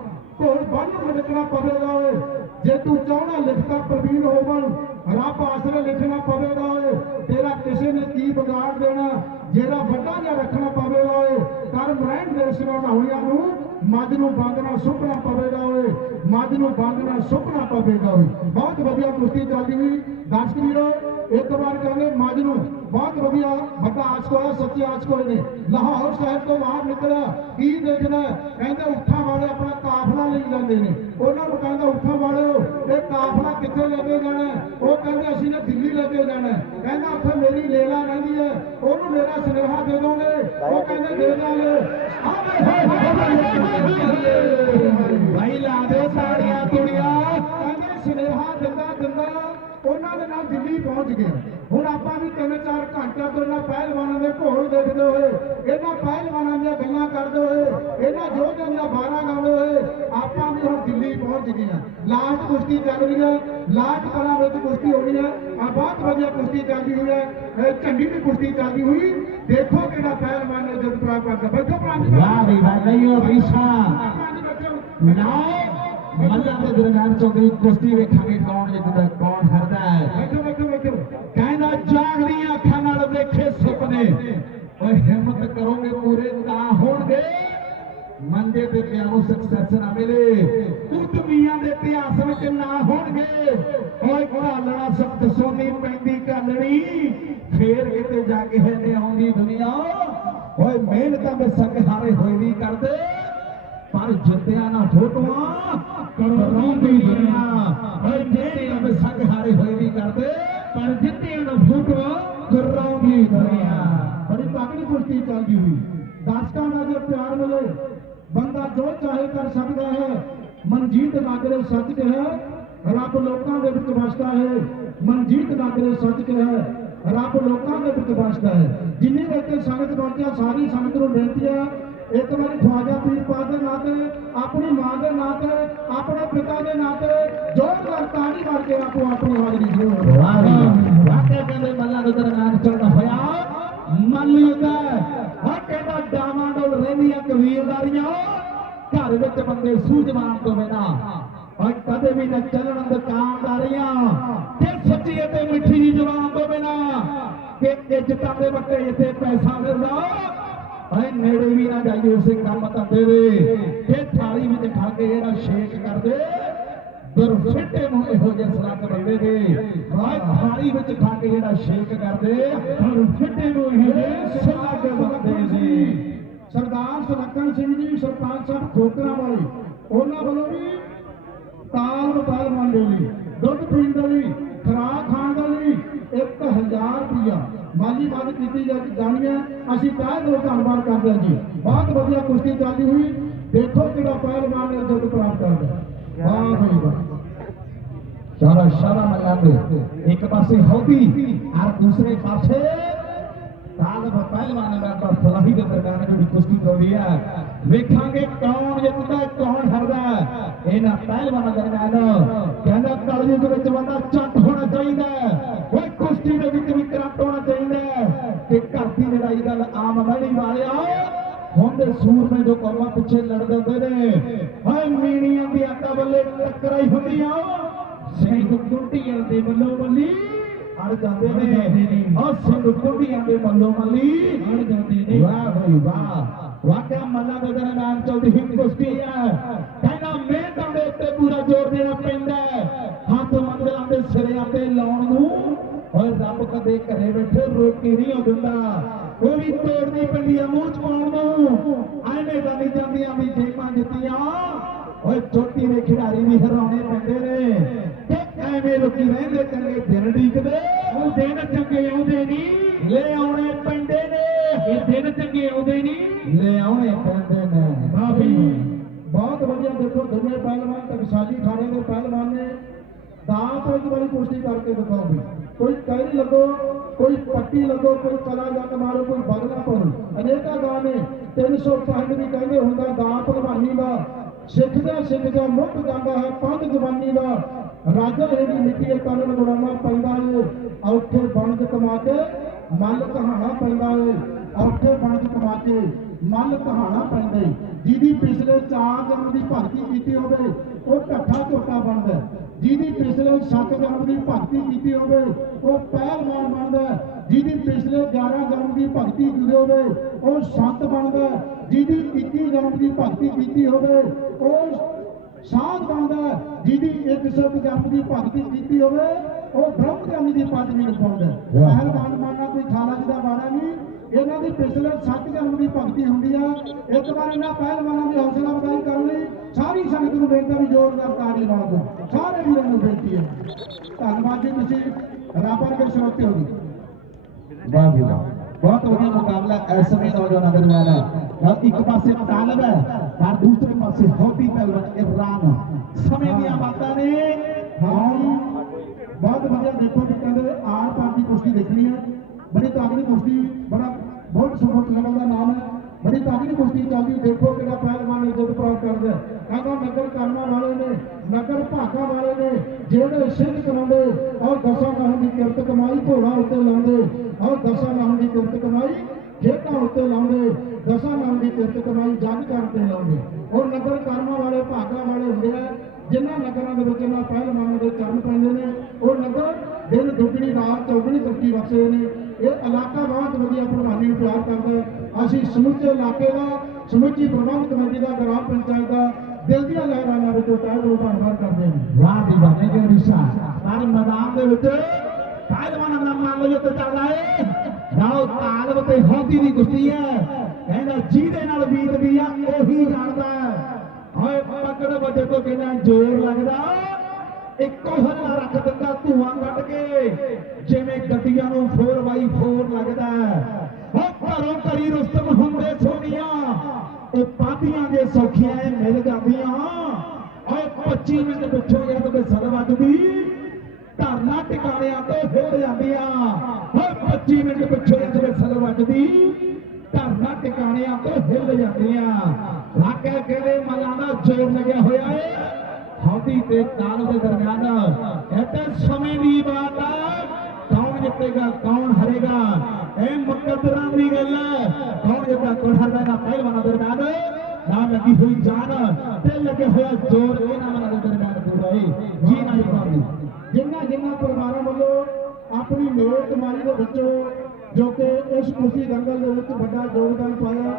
ਘੋੜ ਬੰਨ ਮਟਕਣਾ ਪਵੇਗਾ ਓਏ। ਜੇ ਤੂੰ ਚਾਹਣਾ ਲਿਖਤਾ ਪ੍ਰਵੀਨ ਹੋਵਣ, ਰੱਬ ਆਸਰੇ ਲਿਖਣਾ ਪਵੇਗਾ ਓਏ। ਤੇਰਾ ਕਿਸੇ ਨੇ ਕੀ ਵਿਗਾੜ ਦੇਣਾ, ਜਿਹੜਾ ਵੱਡਾ ਜਿਹਾ ਰੱਖਣਾ ਪਵੇਗਾ ਓਏ। ਕਰਮ ਰਹਿਣ ਦੇ ਸਿਰੋਣਾਉਣੀਆਂ ਨੂੰ, ਮੱਝ ਨੂੰ ਬਾਂਧਣਾ ਸੁਪਨਾ ਪਵੇਗਾ ਓਏ। ਮੱਝ ਨੂੰ ਬਾਂਧਣਾ ਸੁਪਨਾ ਪਵੇਗਾ ਬਹੁਤ ਵਧੀਆ ਕੁਸ਼ਤੀ ਚੱਲਦੀ ਹੋਈ ਦਰਸ਼ਕ ਵੀਰੋ ਇੱਕ ਵਾਰ ਕਹਿੰਦੇ ਮੱਝ ਨੂੰ ਬਹੁਤ ਵਧੀਆ ਵੱਡਾ ਆਸ਼ਕ ਹੋਇਆ ਸੱਚੇ ਆਸ਼ਕ ਨੇ ਲਾਹੌਰ ਸ਼ਹਿਰ ਤੋਂ ਬਾਹਰ ਨਿਕਲਿਆ ਕੀ ਦੇਖਦਾ ਕਹਿੰਦੇ ਉੱਠਾਂ ਵਾਲੇ ਆਪਣਾ ਕਾਫਲਾ ਲਈ ਜਾਂਦੇ ਨੇ ਉਹਨਾਂ ਨੂੰ ਕਹਿੰਦਾ ਉੱਠਾਂ ਵਾਲਿਓ ਇਹ ਕਾਫਲਾ ਕਿੱਥੇ ਲੈ ਕੇ ਜਾਣਾ ਉਹ ਕਹਿੰਦੇ ਅਸੀਂ ਨੇ ਦਿੱਲੀ ਲੈ ਕੇ ਜਾਣਾ ਕਹਿੰਦਾ ਉੱਥੇ ਮੇਰੀ ਲੇਲਾ ਰਹਿੰਦੀ ਹੈ ਉਹਨੂੰ ਮੇਰਾ ਸੁਨੇਹਾ ਦੇ ਦੋਗੇ ਉਹ ਕਹਿੰਦੇ ਦੇ ਦਾਂਗੇ ਭਾਈ ਲਾ ਦੇ ਦਿੱਲੀ ਪਹੁੰਚ ਗਿਆ ਹੁਣ ਆਪਾਂ ਵੀ ਤਿੰਨ ਚਾਰ ਘੰਟਿਆਂ ਤੋਂ ਇਹਨਾਂ ਪਹਿਲਵਾਨਾਂ ਦੇ ਘੋਲ ਦੇਖਦੇ ਹੋਏ ਇਹਨਾਂ ਪਹਿਲਵਾਨਾਂ ਦੀਆਂ ਗੱਲਾਂ ਕਰਦੇ ਹੋਏ ਇਹਨਾਂ ਯੋਧਿਆਂ ਦੀਆਂ ਬਾਰਾਂ ਗਾਉਂਦੇ ਹੋਏ ਆਪਾਂ ਵੀ ਹੁਣ ਦਿੱਲੀ ਪਹੁੰਚ ਗਏ ਹਾਂ। ਲਾਸਟ ਕੁਸ਼ਤੀ ਚੱਲ ਰਹੀ ਹੈ। ਲਾਸਟ ਕਲਾ ਵਿੱਚ ਕੁਸ਼ਤੀ ਹੋਣੀ ਹੈ। ਆ ਬਹੁਤ ਵਧੀਆ ਕੁਸ਼ਤੀ ਚੱਲਦੀ ਹੋਈ ਹੈ। ਝੰਡੀ ਦੀ ਕੁਸ਼ਤੀ ਚੱਲਦੀ ਹੋਈ। ਦੇਖੋ ਕਿਹੜਾ ਪਹਿਲਵਾਨ ਨੇ ਜਿੱਤ ਪ੍ਰਾਪਤ ਕਰਦਾ। ਬੈਠੋ ਪ੍ਰਾਂਤ ਵਾਹ ਵੀ ਵਾਹ ਨਹੀਂ ਉਹ ਰੀਸਾ ਪ੍ਰਾਂਤ ਬੱਚੋ। ਨਾ ਮੱਲਾਂ ਦੇ ਦਰਮਿਆਨ ਚੌਧਰੀ ਕੁਸ਼ਤੀ ਵੇਖਾਂਗੇ ਕੌਣ ਜਿੱਤਦਾ ਕੌਣ ਹਰਦਾ ਹੈ। ਬੈਠੋ ਬੈਠੋ ਬੈਠੋ। ਕਹਿੰਦਾ ਜਾਗਦੀਆਂ ਅੱਖਾਂ ਨਾਲ ਵੇਖੇ ਸੁਪਨੇ। ਓਏ ਹਿੰਮਤ ਕਰੋਗੇ ਪੂਰੇ ਤਾਂ ਹੋਣਗੇ। ਮੰਦੇ ਤੇ ਪਿਆਰੋਂ ਸਕਸੈਸ ਨਾ ਮਿਲੇ। ਉਦਮੀਆਂ ਦੇ ਇਤਿਹਾਸ ਵਿੱਚ ਨਾ ਹੋਣਗੇ। ਓਏ ਘਾਲਣਾ ਸਖਤ ਸੋਨੀ ਪੈਂਦੀ ਕਾਲਣੀ ਫੇਰ ਕਿਤੇ ਜਾ ਕੇ ਹੈ ਨੇ ਆਉਂਦੀ ਦੁਨੀਆ। ਓਏ ਮਿਹਨਤਾਂ ਦੇ ਸੰਗ ਹਾਰੇ ਹੋਏ ਵੀ ਕਰਦੇ। ਪਰ ਜਿੱਤਿਆ ਨਾ ਫੋਟੋਆਂ। ਕਰੋਂਦੀ ਦੁਨੀਆ ਓਏ ਮਿਹਨਤਾਂ ਦੇ ਸੰਗ ਹਾਰੇ ਹੋਏ ਵੀ ਕਰਦੇ ਪਰ ਜਿੱਤਿਆਂ ਦਾ ਫੋਟੋ ਕਰੋਂਦੀ ਦੁਨੀਆ ਬੜੀ ਤਕੜੀ ਕੁਸ਼ਤੀ ਚੱਲਦੀ ਹੋਈ। ਦਰਸ਼ਕਾਂ ਦਾ ਜੇ ਪਿਆਰ ਮਿਲੇ ਬੰਦਾ ਜੋ ਚਾਹੇ ਕਰ ਸਕਦਾ ਹੈ। ਮਨਜੀਤ ਨਾਗਰੇ ਸੱਚ ਕਹੇ ਰੱਬ ਲੋਕਾਂ ਦੇ ਵਿੱਚ ਵਸਦਾ ਹੈ। ਮਨਜੀਤ ਨਾਗਰੇ ਸੱਚ ਕਹੇ ਰੱਬ ਲੋਕਾਂ ਦੇ ਵਿੱਚ ਵਸਦਾ ਹੈ। ਜਿੰਨੀ ਇੱਥੇ ਸੰਗਤ ਪਹੁੰਚਿਆ ਸਾਰੀ ਸੰਗਤ ਨੂੰ ਬੇਨਤੀ ਹੈ ਇੱਕ ਵਾਰੀ ਖਵਾਜਾ ਪੀਰ ਪਾਦ ਦੇ ਨਾਂ ਤੇ ਆਪਣੀ ਮਾਂ ਦੇ ਨਾਂ ਤੇ ਆਪਣੇ ਪਿਤਾ ਦੇ ਨਾਂ ਤੇ ਜ਼ੋਰਦਾਰ ਤਾੜੀ ਮਾਰ ਕੇ ਆਪੋ ਆਪਣੀ ਹਾਜ਼ਰੀ ਜ਼ਰੂਰ ਵਾਹ ਵਾਹ। ਵਾਕਿਆ ਕਹਿੰਦੇ ਮੱਲਾਂ ਦੇ ਦਰਮਿਆਨ ਚੱਲਦਾ ਹੋਇਆ ਮੰਨ ਲਿਉਂਦਾ ਹਾਂ। ਕਹਿੰਦਾ ਡਾਵਾਂ ਡੋਲ ਰਹਿੰਦੀਆਂ ਕਬੀਲਦਾਰੀਆਂ ਘਰ ਵਿੱਚ ਬੰਦੇ ਸੂਝਵਾਨ ਤੋਂ ਬਿਨਾ ਔਰ ਕਦੇ ਵੀ ਨਾ ਚੱਲਣ ਦੁਕਾਨਦਾਰੀਆਂ ਤੇ ਸੱਚੀ ਅਤੇ ਮਿੱਠੀ ਜੀ ਜ਼ੁਬਾਨ ਤੋਂ ਬਿਨਾ ਕਿ ਇੱਜ਼ਤਾਂ ਦੇ ਵੱਟੇ ਇੱਥੇ ਪੈਸਾ ਮਿਲਦਾ। ਓਏ ਨੇੜੇ ਵੀ ਨਾ ਜਾਈਏ ਉਸੇ ਕੰਮ ਧੰਦੇ ਦੇ। ਤੇ ਥਾਲੀ ਵਿੱਚ ਖਾ ਕੇ ਜਿਹੜਾ ਸ਼ੇਕ ਕਰਦੇ। ਦਰ ਨੂੰ ਇਹੋ ਜਿਹੇ ਸਲੱਗ ਬੰਦੇ ਦੇ ਓਏ ਥਾਲੀ ਵਿੱਚ ਖਾ ਕੇ ਜਿਹੜਾ ਸ਼ੇਕ ਕਰਦੇ। ਦਰ ਨੂੰ ਇਹੋ ਜਿਹੇ ਸਲੱਗ ਬੰਦੇ ਦੇ ਸਰਦਾਰ ਸੁਲੱਖਣ ਸਿੰਘ ਜੀ, ਸਰਪੰਚ ਸਾਹਿਬ ਖੋਕਰਾ ਵਾਲੇ, ਉਹਨਾਂ ਵੱਲੋਂ ਵੀ ਤਾਲ ਪਹਿਲਵਾਨ ਦੇ ਲਈ ਦੁੱਧ ਪੀਣ ਦੇ ਲਈ ਖਰਾਕ ਖਾਣ ਦੇ ਲਈ 1000 ਰੁਪਇਆ ਮਾਲੀ ਮਦਦ ਕੀਤੀ ਜਾਣੀ ਹੈ ਅਸੀਂ ਤਹਿ ਦਿਲੋਂ ਧੰਨਵਾਦ ਕਰਦੇ ਹਾਂ ਜੀ। ਬਹੁਤ ਵਧੀਆ ਕੁਸ਼ਤੀ ਚੱਲਦੀ ਹੋਈ। ਦੇਖੋ ਕਿਹੜਾ ਪਹਿਲਵਾਨ ਨੇ ਪ੍ਰਾਪਤ ਕਰਦਾ ਵਾਹ ਬਈ ਵਾਹ। ਸਾਰਾ ਸਾਰਾ ਮੱਲਾਂਗੇ ਇੱਕ ਪਾਸੇ ਹੌਦੀ ਔਰ ਦੂਸਰੇ ਪਾਸੇ ਤਾਲਬ ਪਹਿਲਵਾਨ ਦਾ ਤਾਂ ਫਲਾਹੀ ਦੇ ਦਰਮਿਆਨ ਜਿਹੜੀ ਕੁਸ਼ਤੀ ਹੋਈ ਹੈ। ਵੇਖਾਂਗੇ ਕੌਣ ਜਿੱਤਦਾ, ਕੌਣ ਹਾਰਦਾ ਇਹਨਾਂ ਪਹਿਲਵਾਨਾਂ ਦਰਮਿਆਨ ਕਹਿੰਦਾ ਕਲਯੁਗ ਵਿੱਚ ਬੰਦਾ ਚੱਟ ਹੋਣਾ ਚਾਹੀਦਾ ਓਏ ਕੁਸ਼ਤੀ ਦੇ ਵਿੱਚ ਵੀ ਕਰੰਟ ਹੋਣਾ ਚਾਹੀਦਾ ਲੜਾਈ ਗੱਲ ਆਮ ਮਹਿਣੀ ਵਾਲਿਆ। ਹੁੰਦੇ ਸੂਰਮੇ ਜੋ ਕੌਮਾਂ ਪਿੱਛੇ ਲੜਦੇ ਹੁੰਦੇ ਨੇ ਹਾਏ ਮੀਣੀਆਂ ਦੀ ਆਟਾ ਬੱਲੇ ਟੱਕਰਾਈ ਹੁੰਦੀਆਂ। ਸਿੰਘ ਕੁੰਡੀਆਂ ਦੇ ਵੱਲੋਂ ਬੱਲੀ ਅੜ ਜਾਂਦੇ ਨੇ। ਉਹ ਸਿੰਘ ਕੁੰਡੀਆਂ ਦੇ ਵੱਲੋਂ ਬੱਲੀ ਅੜ ਜਾਂਦੇ ਨੇ। ਵਾਹ ਭਾਈ ਵਾਹ। ਵਾਕਿਆ ਮੱਲਾ ਦੇ ਦਰਮਿਆਨ ਚੱਲਦੀ ਹੀ ਕੁਸ਼ਤੀ ਹੈ। ਕਹਿੰਦਾ ਮਿਹਨਤਾਂ ਦੇ ਉੱਤੇ ਪੂਰਾ ਜ਼ੋਰ ਦੇਣਾ ਪੈਂਦਾ ਹੱਥ ਮੰਗਲਾਂ ਦੇ ਸਿਰਿਆਂ ਤੇ ਲਾਉਣ ਨੂੰ। ਓਏ ਰੱਬ ਕਦੇ ਘਰੇ ਬੈਠੇ ਰੋਟੀ ਨਹੀਂ ਉਹ ਦਿੰਦਾ ਉਹ ਵੀ ਤੋੜਨੀ ਪੈਂਦੀ ਆ ਮੂੰਹ ਚ ਪਾਉਣ ਨੂੰ। ਐਵੇਂ ਤਾਂ ਨਹੀਂ ਜਾਂਦੀਆਂ ਵੀ ਜੇਬਾਂ ਜਿੱਤੀਆਂ ਓਏ ਚੋਟੀ ਦੇ ਖਿਡਾਰੀ ਵੀ ਹਰਾਉਣੇ ਪੈਂਦੇ ਨੇ। ਤੇ ਐਵੇਂ ਲੋਕੀ ਰਹਿੰਦੇ ਚੰਗੇ ਦਿਨ ਢੀਕਦੇ ਉਹ ਦਿਨ ਚੰਗੇ ਆਉਂਦੇ ਨਹੀਂ ਲੈ ਆਉਣੇ ਪੈਂਦੇ ਨੇ। ਇਹ ਦਿਨ ਚੰਗੇ ਆਉਂਦੇ ਨਹੀਂ ਲੈ ਆਉਣੇ ਪੈਂਦੇ ਨੇ। ਵੀ। ਬਹੁਤ ਵਧੀਆ ਦੇਖੋ ਦੋਨੇ ਪਹਿਲਵਾਨ ਟਕਸਾਲੀ ਖਾਣੇ ਦੇ ਪਹਿਲਵਾਨ ਨੇ। ਦਾਤ ਵਿੱਚ ਵਾਲੀ ਕੁਸ਼ਤੀ ਕਰਕੇ ਦਿਖਾਓ ਵੀ। ਕੋਈ ਕਈ ਲੱਗੋ, ਕੋਈ ਪੱਟੀ ਲੱਗੋ, ਕੋਈ ਕਲਾ ਜੱਟ ਮਾਰੋ ਕੋਈ ਬਦਲਾ ਪਾਓ ਅਨੇਕਾਂ ਗਾਂ ਨੇ 365 ਵੀ ਕਹਿੰਦੇ ਹੁੰਦਾ ਦਾਂ ਭਲਵਾਨੀ ਦਾ ਸਿੱਖਦਾ ਸਿੱਖਦਾ ਮੁੱਕ ਜਾਂਦਾ ਹੈ, ਪੰਜ ਜਵਾਨੀ ਦਾ। ਰਾਜਾ ਰੇਡੀ ਮਿੱਟੀ ਕਰਨ ਬਣਾਉਣਾ ਪੈਂਦਾ ਏ। ਔਖੇ ਬਣਦ ਕਮਾ ਕੇ ਮੱਲ ਕਹਾਣਾ ਪੈਂਦਾ ਏ। ਔਖੇ ਬਣਦ ਕਮਾ ਕੇ ਮੱਲ ਕਹਾਣਾ ਪੈਂਦਾ ਏ। ਜਿਹਦੀ ਪਿਛਲੇ ਚਾਰ ਜਨਮ ਦੀ ਭਗਤੀ ਕੀਤੀ ਹੋਵੇ, ਉਹ ਢੱਠਾ ਝੋਟਾ ਬਣਦਾ ਜਿਹਦੀ ਪਿਛਲੇ ਸੱਤ ਜਨਮ ਦੀ ਭਗਤੀ ਕੀਤੀ ਹੋਵੇ ਉਹ ਪਹਿਲਵਾਨ ਬਣਦਾ। ਜਿਹਦੀ ਪਿਛਲੇ 11 ਜਨਮ ਦੀ ਭਗਤੀ ਕੀਤੀ ਹੋਵੇ ਉਹ ਸੰਤ ਬਣਦਾ। ਜਿਹਦੀ 21 ਜਨਮ ਦੀ ਭਗਤੀ ਕੀਤੀ ਹੋਵੇ ਉਹ ਸਾਧ ਬਣਦਾ। ਜਿਹਦੀ 100 ਜਨਮ ਦੀ ਭਗਤੀ ਕੀਤੀ ਹੋਵੇ ਉਹ ਬ੍ਰਹਮਗਿਆਨੀ ਦੀ ਪਦਵੀ ਨੂੰ ਪਾਉਂਦਾ। ਪਹਿਲਵਾਨ ਬਣਨਾ ਕੋਈ ਜੀ ਦਾ ਬਾਣਾ ਨਹੀਂ ਇਹਨਾਂ ਦੀ ਪਿਛਲੇ 7 ਜਨਮ ਦੀ ਭਗਤੀ ਹੁੰਦੀ ਆ। ਇੱਕ ਵਾਰ ਇਹਨਾਂ ਪਹਿਲਵਾਨਾਂ ਦੀ ਹੌਸਲਾ ਅਫਜ਼ਾਈ ਕਰਨ ਲਈ ਸਾਰੀ ਸੰਗਤ ਨੂੰ ਬੇਨਤੀ ਵੀ ਜ਼ੋਰਦਾਰ ਤਾੜੀ ਮਾਰ ਦਿਓ ਸਾਰੇ ਵੀਰਾਂ ਨੂੰ ਬੇਨਤੀ ਹੈ ਧੰਨਵਾਦ ਜੀ ਤੁਸੀਂ। ਰੱਬ ਦੇ ਸਰੋਤੇ ਹੋ ਜੀ। ਵਾਹ ਵੀ ਵਾਹ ਬਹੁਤ ਵਧੀਆ ਮੁਕਾਬਲਾ ਇਸ ਸਮੇਂ ਨੌਜਵਾਨਾਂ ਦੇ ਦਰਮਿਆਨ ਹੈ। ਔਰ ਇੱਕ ਪਾਸੇ ਤਾਲਬ ਹੈ ਔਰ ਦੂਸਰੇ ਪਾਸੇ ਹੌਦੀ ਪਹਿਲਵਾਨ ਇਮਰਾਨ। ਸਮੇਂ ਦੀਆਂ ਬਾਤਾਂ ਨੇ। ਹਾਂ ਬਹੁਤ ਵਧੀਆ ਦੇਖੋ ਕਿ ਕਹਿੰਦੇ ਆਰ ਪਾਰ ਦੀ ਕੁਸ਼ਤੀ ਦੇਖਣੀ ਹੈ। ਬੜੀ ਤਾਕੜੀ ਕੁਸ਼ਤੀ ਬਹੁਤ ਸੁਪਰ ਲੈਵਲ ਦਾ ਨਾਮ ਹੈ। ਬੜੀ ਤਾਕਤ ਕੁਸ਼ਤੀ ਚੱਲਦੀ। ਦੇਖੋ ਕਿਹੜਾ ਪਹਿਲਵਾਨ ਇੱਜ਼ਤ ਪ੍ਰਾਪਤ ਕਰਦਾ ਕਹਿੰਦਾ ਨਗਰ ਕਰਮਾਂ ਵਾਲੇ ਨੇ, ਨਗਰ ਭਾਗਾ ਵਾਲੇ ਨੇ, ਜਿਹੜੇ ਸਿੱਧ ਕਰਾਉਂਦੇ ਔਰ ਦਸਾਂ ਨਾਮ ਦੀ ਕਿਰਤ ਕਮਾਈ ਘੋੜਾ ਉੱਤੇ ਲਾਉਂਦੇ ਔਰ ਦਸਾਂ ਨਾਮ ਦੀ ਕਿਰਤ ਕਮਾਈ ਖੇਤਾਂ ਉੱਤੇ ਲਾਉਂਦੇ, ਦਸਾਂ ਨਾਮ ਦੀ ਕਿਰਤ ਕਮਾਈ ਜੱਗ ਕਰਨ ਲਾਉਂਦੇ। ਔਰ ਨਗਰ ਕਰਮਾਂ ਵਾਲੇ, ਭਾਗਾ ਵਾਲੇ ਹੁੰਦੇ ਆ। ਜਿਨ੍ਹਾਂ ਨਗਰਾਂ ਦੇ ਵਿੱਚ ਇਹਨਾਂ ਪਹਿਲਵਾਨਾਂ ਦੇ ਚਰਨ ਪੈਂਦੇ ਨੇ, ਉਹ ਨਗਰ ਦਿਨ ਦੁੱਗਣੀ, ਰਾਤ ਚੌਗਣੀ ਤਰੱਕੀ ਬਖਸ਼ਦੇ ਨੇ। ਇਹ ਇਲਾਕਾ ਬਹੁਤ ਵਧੀਆ ਭਲਵਾਨੀ ਨੂੰ ਪਿਆਰ ਕਰਦਾ ਹੈ। ਅਸੀਂ ਸਮੁੱਚੇ ਇਲਾਕੇ ਦਾ, ਸਮੁੱਚੀ ਪ੍ਰਬੰਧ ਕਮੇਟੀ ਦਾ, ਗ੍ਰਾਮ ਪੰਚਾਇਤ ਦਾ ਦਿਲ ਦੀਆਂ ਲਹਿਰਾਵਾਂ ਵਿੱਚੋਂ ਤਹਿ ਦਿਲੋਂ ਧੰਨਵਾਦ ਕਰਦੇ ਹਾਂ। ਵਾਹ ਦੀ ਵਾਹ ਮੇਰੇ ਰਿਸ਼ਾ। ਪਰ ਮੈਦਾਨ ਦੇ ਵਿੱਚ ਪਹਿਲਵਾਨਾਂ ਦਾ ਮੰਨ ਲਓ ਤੇ ਚੱਲ ਆਏ। ਨਾਓ ਤਾਲਬ ਤੇ ਹੌਦੀ ਦੀ ਕੁਸ਼ਤੀ ਹੈ। ਕਹਿੰਦਾ, ਜਿਹਦੇ ਨਾਲ ਬੀਤਦੀ ਆ, ਉਹੀ ਜਾਣਦਾ ਹੈ। ਓਏ ਪਕੜ ਵਜੇ ਤੋਂ ਕਿੰਨਾ ਜ਼ੋਰ ਲੱਗਦਾ। ਇੱਕੋ ਹੱਲਾ ਰੱਖ ਦਿੰਦਾ ਧੂਆਂ ਕੱਢ ਕੇ। ਜਿਵੇਂ ਗੱਡੀਆਂ ਨੂੰ 4x4 ਲੱਗਦਾ ਹੈ। ਘਰੋਂ ਘਰੀ ਰੁਸਤਮ ਹੁੰਦੇ ਸੋਨੀਆਂ। ਉਹ ਪਾਪੀਆਂ ਦੇ ਸੌਖੀਆਂ ਮਿਲ ਜਾਂਦੀਆਂ। ਓਏ 25 ਮਿੰਟ ਪਿੱਛੋਂ ਜਦ ਕੋਈ ਸਲ ਵੱਜਦੀ, ਧਰਨਾ ਟਿਕਾਣਿਆਂ ਤੋਂ ਹਿੱਲ ਜਾਂਦੀਆਂ। ਓਏ 25 ਮਿੰਟ ਪਿੱਛੋਂ ਜਦ ਕੋਈ ਸਲ ਵੱਜਦੀ, ਧਰਨਾ ਟਿਕਾਣਿਆਂ ਤੋਂ ਹਿੱਲ ਜਾਂਦੀਆਂ। ਵਾਕਿਆ ਕਹਿੰਦੇ ਮਲਾਂ ਦਾ ਲੱਗਿਆ ਹੋਇਆ ਏ ਹੌਦੀ ਤੇ ਕਾਲ ਦੇ ਦਰਮਿਆਨ ਇਹ ਤਾਂ ਸਮੇਂ ਦੀ ਬਾਤ ਆ। ਕੌਣ ਜਿੱਤੇਗਾ, ਕੌਣ ਹਾਰੇਗਾ? ਇਹ ਮੁਕੱਦਰਾਂ ਦੀ ਗੱਲ ਹੈ। ਕੌਣ ਜਿੱਤਦਾ ਕੌਣ ਹਾਰਦਾ ਨਾ ਪਹਿਲਵਾਨਾਂ ਦਰਮਿਆਨ ਨਾ ਲੱਗੀ ਹੋਈ ਜਾਨ ਤੇ ਲੱਗੇ ਹੋਇਆ ਜ਼ੋਰ ਇਹਨਾਂ ਮਨਾਂ ਦੇ ਦਰਮਿਆਨ ਪੂਰਾ ਏ ਜੀ ਨਾ ਜਵਾਬੀ ਜਿਨ੍ਹਾਂ ਜਿਨ੍ਹਾਂ ਪਰਿਵਾਰਾਂ ਵੱਲੋਂ ਆਪਣੀ ਮੇਲ ਕਮਾਈ ਦੇ ਵਿੱਚੋਂ ਜੋ ਕਿ ਇਸ ਖੁਸ਼ੀ ਦੰਗਲ ਦੇ ਵਿੱਚ ਵੱਡਾ ਯੋਗਦਾਨ ਪਾਇਆ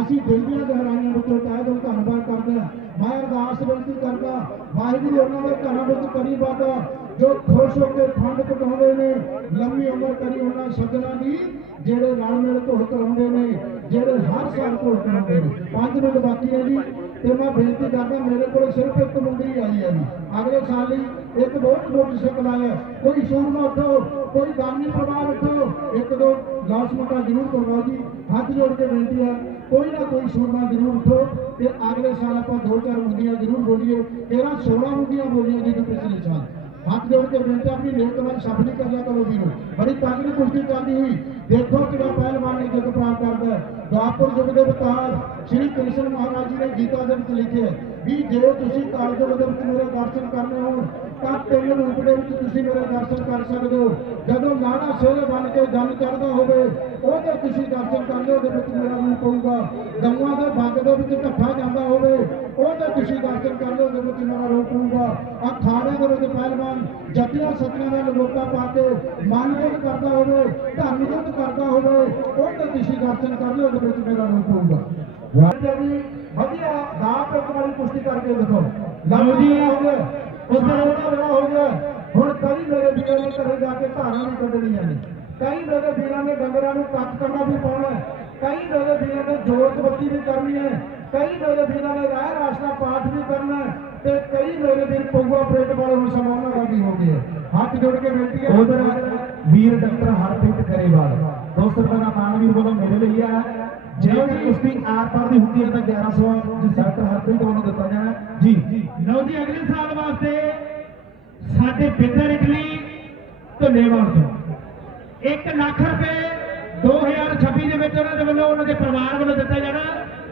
ਅਸੀਂ ਦਿਲ ਦੀਆਂ ਗਹਿਰਾਈਆਂ ਵਿੱਚੋਂ ਤਹਿ ਦਿਲ ਧੰਨਵਾਦ ਕਰਦੇ ਹਾਂ। ਮੈਂ ਅਰਦਾਸ ਬੇਨਤੀ ਕਰਦਾ ਵਾਹਿਗੁਰੂ ਉਹਨਾਂ ਦੇ ਘਰਾਂ ਵਿੱਚ ਕਰੀ ਵਾਦਾ ਜੋ ਖੁਸ਼ ਹੋ ਕੇ ਫੰਡ ਪਕਾਉਂਦੇ ਨੇ, ਲੰਮੀ ਉਮਰ ਕਰੀ ਉਹਨਾਂ ਸੱਜਣਾ ਦੀ, ਜਿਹੜੇ ਰਲ ਮਿਲ ਘੁਲ ਕਰਾਉਂਦੇ ਨੇ, ਜਿਹੜੇ ਹਰ ਸਾਲ ਘੁਲ ਕਰਾਉਂਦੇ ਨੇ। 5 ਮਿੰਟ ਬਾਕੀ ਹੈ ਜੀ, ਤੇ ਮੈਂ ਬੇਨਤੀ ਕਰਦਾ ਮੇਰੇ ਕੋਲ ਸਿਰਫ ਇੱਕ ਮੁੰਦਰੀ ਆਈ ਹੈ ਜੀ। ਅਗਲੇ ਸਾਲ ਹੀ ਇੱਕ ਬਹੁਤ ਮੋਟਰਸਾਈਕਲ ਆਇਆ। ਕੋਈ ਸੂਰਮਾ ਉੱਠੋ, ਕੋਈ ਦਾਨੀ ਪਰਿਵਾਰ ਉੱਠੋ। ਇੱਕ ਦੋ ਲਾਸ਼ ਮਟਾ ਜ਼ਰੂਰ ਕਰਵਾਓ ਜੀ। ਹੱਥ ਜੋੜ ਕੇ ਬੇਨਤੀ ਹੈ ਕੋਈ ਨਾ ਕੋਈ ਸੂਰਮਾ ਜ਼ਰੂਰ ਉਠੋ ਤੇ ਅਗਲੇ ਸਾਲ ਆਪਾਂ ਦੋ ਚਾਰ ਮੁੰਦੀਆਂ ਜ਼ਰੂਰ ਬੋਲੀਏ, ਤੇਰਾ 16 ਮੁੰਦੀਆਂ ਬੋਲੀਆਂ ਜੀ ਪਿਛਲੇ ਸਾਲ ਹੱਥ ਜੋੜ ਕੇ ਬੇਨਤੀ ਆਪਣੀ ਨੇਕਵਾਨ ਸਭ ਨਹੀਂ ਕਰਨਾ ਕਰੋ ਵੀਰੋ। ਬੜੀ ਤਗੜੀ ਕੁਸ਼ਤੀ ਚੱਲਦੀ ਹੋਈ। ਦੇਖੋ ਕਿਹੜਾ ਪਹਿਲਵਾਨ ਨੇ ਜਿੱਤ ਪ੍ਰਾਪਤ ਕਰਦਾ ਹੈ। ਦੁਆਪਰ ਯੁੱਗ ਦੇ ਵਿਤਾਲ ਸ੍ਰੀ ਕ੍ਰਿਸ਼ਨ ਮਹਾਰਾਜ ਜੀ ਨੇ ਗੀਤਾ ਦੇ ਵਿੱਚ ਲਿਖਿਆ ਵੀ ਜੇ ਤੁਸੀਂ ਕਾਲਯੁਗ ਦੇ ਵਿੱਚ ਮੇਰੇ ਦਰਸ਼ਨ ਕਰਨੇ ਹੋਣ ਤਾਂ ਤਿੰਨ ਰੂਪ ਦੇ ਵਿੱਚ ਤੁਸੀਂ ਮੇਰੇ ਦਰਸ਼ਨ ਕਰ ਸਕਦੇ ਹੋ। ਜਦੋਂ ਲਾੜਾ ਸੋਹਰੇ ਬਣ ਕੇ ਜਨ ਚੜਦਾ ਹੋਵੇ ਉਹਦੇ ਤੁਸੀਂ ਦਰਸ਼ਨ ਕਰਨੇ ਉਹਦੇ ਵਿੱਚ ਮੇਰਾ ਰੂਪ ਹੋਊਗਾ ਗਊਆਂ ਦੇ ਬਾਗ ਦੇ ਵਿੱਚ ਢੱਠਾ ਜਾਂਦਾ ਹੋਵੇ ਉਹਦੇ ਤੁਸੀਂ ਦਰਸ਼ਨ ਕਰਨੇ ਉਹਦੇ ਵਿੱਚ ਮੇਰਾ ਰੂਪ ਹੋਊਗਾ ਅਖਾੜੇ ਦੇ ਵਿੱਚ ਪਹਿਲਵਾਨ ਜੱਟੀਆਂ ਸੱਤੀਆਂ ਦਾ ਲਗੋਟਾ ਪਾ ਕੇ ਮਨ ਜੁਗ ਕਰਦਾ ਹੋਵੇ ਧਰਮ ਜੁਗ ਕਰਦਾ ਹੋਵੇ ਉਹਦੇ ਤੁਸੀਂ ਦਰਸ਼ਨ ਕਰਨੇ ਉਹਦੇ ਵਿੱਚ ਮੇਰਾ ਰੂਪ ਹੋਊਗਾ ਵਾਹਿਗੁਰੂ ਜੀ ਵਧੀਆ ਦਾਪ ਇੱਕ ਵਾਰੀ ਪੁਸ਼ਟੀ ਕਰਕੇ ਦੇਖੋ। ਲਓ ਜੀ। ਹੋ ਗਿਆ ਉਹਦਾ ਬੜਾ ਹੋ ਗਿਆ। ਹੁਣ ਕਈ ਮੇਰੇ ਵੀਰਾਂ ਨੇ ਘਰੇ ਜਾ ਕੇ ਧਾਰਾਂ ਵੀ ਕੱਢਣੀਆਂ ਨੇ। ਕਈ ਮੇਰੇ ਵੀਰਾਂ ਨੇ ਡੰਗਰਾਂ ਨੂੰ ਕੱਟ ਕਰਨਾ ਵੀ ਪਾਉਣਾ ਕਈ ਮੇਰੇ ਵੀਰਾਂ ਨੇ ਜੋਤ ਬੱਤੀ ਵੀ ਕਰਨੀ ਹੈ। ਕਈ ਮੇਰੇ ਵੀਰਾਂ ਨੇ ਰਾਹ ਰਾਸਤਾ ਪਾਠ ਵੀ ਕਰਨਾ ਤੇ ਕਈ ਮੇਰੇ ਵੀਰ ਪਊਆ ਪਲੇਟ ਵਾਲੇ ਹੁਣ ਸਮਾਂ ਉਹਨਾਂ ਦਾ ਵੀ ਹੋ ਗਿਆ। ਹੱਥ ਜੋੜ ਕੇ ਬੇਨਤੀ ਹੈ। ਉਧਰ ਵੀਰ ਡਾਕਟਰ ਹਰਪ੍ਰੀਤ ਕਰੇਵਾਲ 200 ਰੁਪਏ ਦਾ ਮਾਨ ਵੀਰ ਵੱਲੋਂ ਮੇਰੇ ਲਈ ਆ ਜੇ ਵੀ ਕੁਸ਼ਤੀ ਆਰ ਪਾਰ ਦੀ ਹੁੰਦੀ ਹੈ ਤਾਂ 1100 ਡਾਕਟਰ ਹਰਪ੍ਰੀਤ ਵੱਲੋਂ ਦਿੱਤਾ ਜਾਣਾ ਹੈ। ਜੀ। ਜੀ ਲਓ ਜੀ ਅਗਲੇ ਸਾਲ ਵਾਸਤੇ ਸਾਡੇ ਬਿੰਦਰ ਇਟਲੀ ਧੰਨੇਵਾਲ ਤੋਂ 1 ਲੱਖ ਰੁਪਏ 2026 ਦੇ ਵਿੱਚ ਉਹਨਾਂ ਦੇ ਵੱਲੋਂ ਉਹਨਾਂ ਦੇ ਪਰਿਵਾਰ ਵੱਲੋਂ ਦਿੱਤਾ ਜਾਣਾ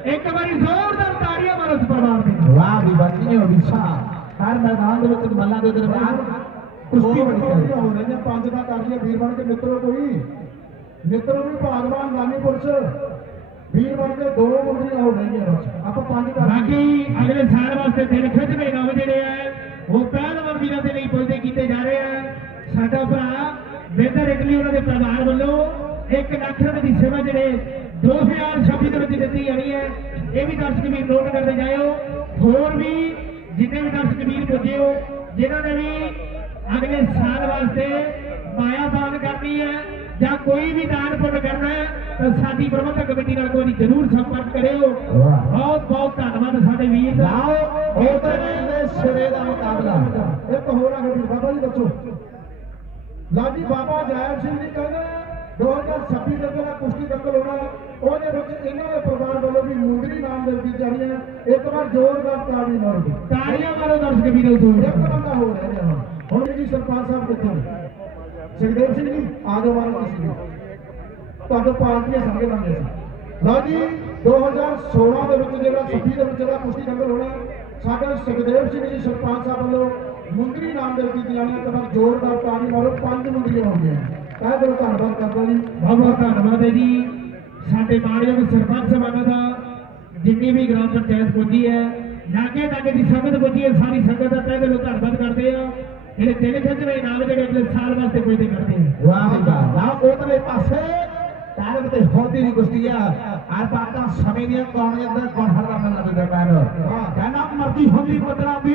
ਇੱਕ ਵਾਰੀ ਜ਼ੋਰਦਾਰ ਤਾੜੀਆਂ ਮਾਰੋ ਉਸ ਪਰਿਵਾਰ ਦੇ। ਵਾਹ ਵੀ ਹੋ ਵਿਸ਼ਾ ਹਰ ਮੈਦਾਨ ਦੇ ਵਿੱਚ ਮੱਲਾਂ ਦੇ ਦਰਮਿਆਨ ਕੁਸ਼ਤੀ ਕੁਸ਼ਤੀ ਹੈ ਹੋ। ਰਹੀਆਂ ਪੰਜ ਦਾ ਕਰ ਲਿਆ ਵੀਰ ਬਣ ਕੇ ਮਿੱਤਰੋ ਕੋਈ ਮਿੱਤਰੋ ਵੀ ਭਾਗਵਾਨ ਲਾਨੀ ਪੁਰਸ਼। ਵੀਰ ਬਣ ਕੇ ਦੋ ਮੁੰਡੀਆਂ ਹੋ ਰਹੀਆਂ ਬਸ। ਆਪਾਂ ਪੰਜ ਕਰ ਬਾਕੀ ਅਗਲੇ ਸਾਲ ਵਾਸਤੇ ਦਿਨ ਖਿੱਚਵੇਂ ਕੰਮ ਜਿਹੜੇ ਆ, ਉਹ ਪਹਿਲਵਾਨ ਵੀਰਾਂ ਦੇ ਲਈ ਪੁੱਜਦੇ ਕੀਤੇ ਜਾ ਰਹੇ ਆ। ਸਾਡਾ ਭਰਾ ਬਿੰਦਰ ਇਟਲੀ ਉਹਨਾਂ ਦੇ ਪਰਿਵਾਰ ਵੱਲੋਂ 1 ਲੱਖ ਰੁਪਏ ਦੀ ਸੇਵਾ ਜਿਹੜੇ 2026 ਦੇ ਵਿੱਚ ਦਿੱਤੀ ਜਾਣੀ ਹੈ, ਇਹ ਵੀ ਦਰਸ਼ਕ ਵੀਰ ਨੋਟ ਕਰਦੇ ਜਾਇਓ। ਹੋਰ ਵੀ ਜਿੰਨੇ ਵੀ ਦਰਸ਼ਕ ਵੀਰ ਪੁੱਜੇ ਹੋ, ਜਿਨ੍ਹਾਂ ਨੇ ਵੀ ਅਗਲੇ ਸਾਲ ਵਾਸਤੇ ਮਾਇਆ ਦਾਨ ਕਰਨੀ ਹੈ ਜਾਂ ਕੋਈ ਵੀ ਦਾਨ ਪੁੰਨ ਕਰਨਾ ਹੈ ਤਾਂ ਸਾਡੀ ਪ੍ਰਬੰਧਕ ਕਮੇਟੀ ਨਾਲ ਕੋਈ ਜ਼ਰੂਰ ਸੰਪਰਕ ਕਰਿਓ। ਬਹੁਤ ਬਹੁਤ ਧੰਨਵਾਦ ਸਾਡੇ ਵੀਰ ਦਾ। ਲਾਓ ਉਧਰ ਦੇ ਸਿਰੇ ਦਾ ਮੁਕਾਬਲਾ। ਇੱਕ ਹੋਰ ਆ ਗਿਆ ਵੀਰ ਬਾਬਾ ਜੀ ਦੱਸੋ। ਲਾਜੀ ਬਾਬਾ ਜੈਬ ਸਿੰਘ ਜੀ ਕਹਿੰਦੇ 2026 ਦੇ ਜਿਹੜਾ ਕੁਸ਼ਤੀ ਦੰਗਲ ਹੋਣਾ। ਉਹਦੇ ਵਿੱਚ ਇਹਨਾਂ ਦੇ ਪਰਿਵਾਰ ਵੱਲੋਂ ਵੀ ਮੁੰਦਰੀ ਨਾਮ ਦੇ ਜਾਣੀ ਹੈ। ਇੱਕ ਵਾਰ ਜ਼ੋਰਦਾਰ ਤਾੜੀ ਮਾਰੋ। ਤਾੜੀਆਂ ਮਾਰੋ ਦਰਸ਼ਕ ਵੀਰੋ ਤੋਂ ਇੱਕ ਬੰਦਾ ਹੋ ਰਿਹਾ ਹੈ ਹੁਣ ਹੁਣ ਜੀ ਸਰਪੰਚ ਸਾਹਿਬ ਕਿੱਥੇ ਸੁਖਦੇਵ ਸਿੰਘ ਜੀ ਆ ਜਾਓ ਮਾਰੋ ਤੁਸੀਂ ਵੀ। ਪਾਰਟੀਆਂ ਸੰਗੇ ਲੰਗੇ ਸੀ ਲਓ ਜੀ 2016 ਦੇ ਵਿੱਚ ਜਿਹੜਾ 26 ਦੇ ਵਿੱਚ ਜਿਹੜਾ ਕੁਸ਼ਤੀ ਦੰਗਲ ਹੋਣਾ, ਸਾਡੇ ਸੁਖਦੇਵ ਸਿੰਘ ਜੀ, ਸਰਪੰਚ ਸਾਹਿਬ ਵੱਲੋਂ ਮੁੰਦਰੀ ਨਾਮ ਦੇ ਦਿੱਤੀ ਜਾਣੀ ਹੈ ਜ਼ੋਰਦਾਰ ਤਾੜੀ ਮਾਰੋ, ਪੰਜ ਮੁੰਦਰੀਆਂ ਹੋਣਗੀਆਂ ਕਹਿ ਦਿਓ ਧੰਨਵਾਦ ਕਰਦਾ ਜੀ। ਬਹੁਤ ਬਹੁਤ ਧੰਨਵਾਦ ਹੈ ਜੀ। ਸਾਡੇ ਮਾਣਯੋਗ ਸਰਪੰਚ ਸਾਹਿਬਾਨਾਂ ਦਾ, ਜਿੰਨੀ ਵੀ ਗ੍ਰਾਮ ਪੰਚਾਇਤ ਪੁੱਜੀ ਹੈ ਲਾਗੇ ਲਾਗੇ ਦੀ ਸੰਗਤ ਪੁੱਜੀ ਹੈ, ਸਾਰੀ ਸੰਗਤ ਦਾ ਤਹਿ ਦਿਲੋਂ ਧੰਨਵਾਦ ਕਰਦੇ ਆ ਜਿਹੜੇ ਦਿਨ ਖਿੱਚਵੇਂ ਨਾਮ ਜਿਹੜੇ ਅਗਲੇ ਸਾਲ ਵਾਸਤੇ ਪੁੱਜਦੇ ਕਰਦੇ ਆ। ਵਾਹ ਵਾਹ ਲਾਓ ਉਧਰਲੇ ਪਾਸੇ ਤਾਲਬ ਤੇ ਹੋਦੀ ਦੀ ਕੁਸ਼ਤੀ ਆ। ਆਰ ਪਾਤਾ ਸਮੇਂ ਦੀਆਂ ਕੌਣ ਜਾਂਦਾ ਕੌਣ ਹਰਦਾ ਮੱਲਾਂ ਦੇ ਦਰਮਿਆਨ ਕਹਿੰਦਾ ਮਰਦੀ ਹੁੰਦੀ ਬਦਲਾ ਵੀ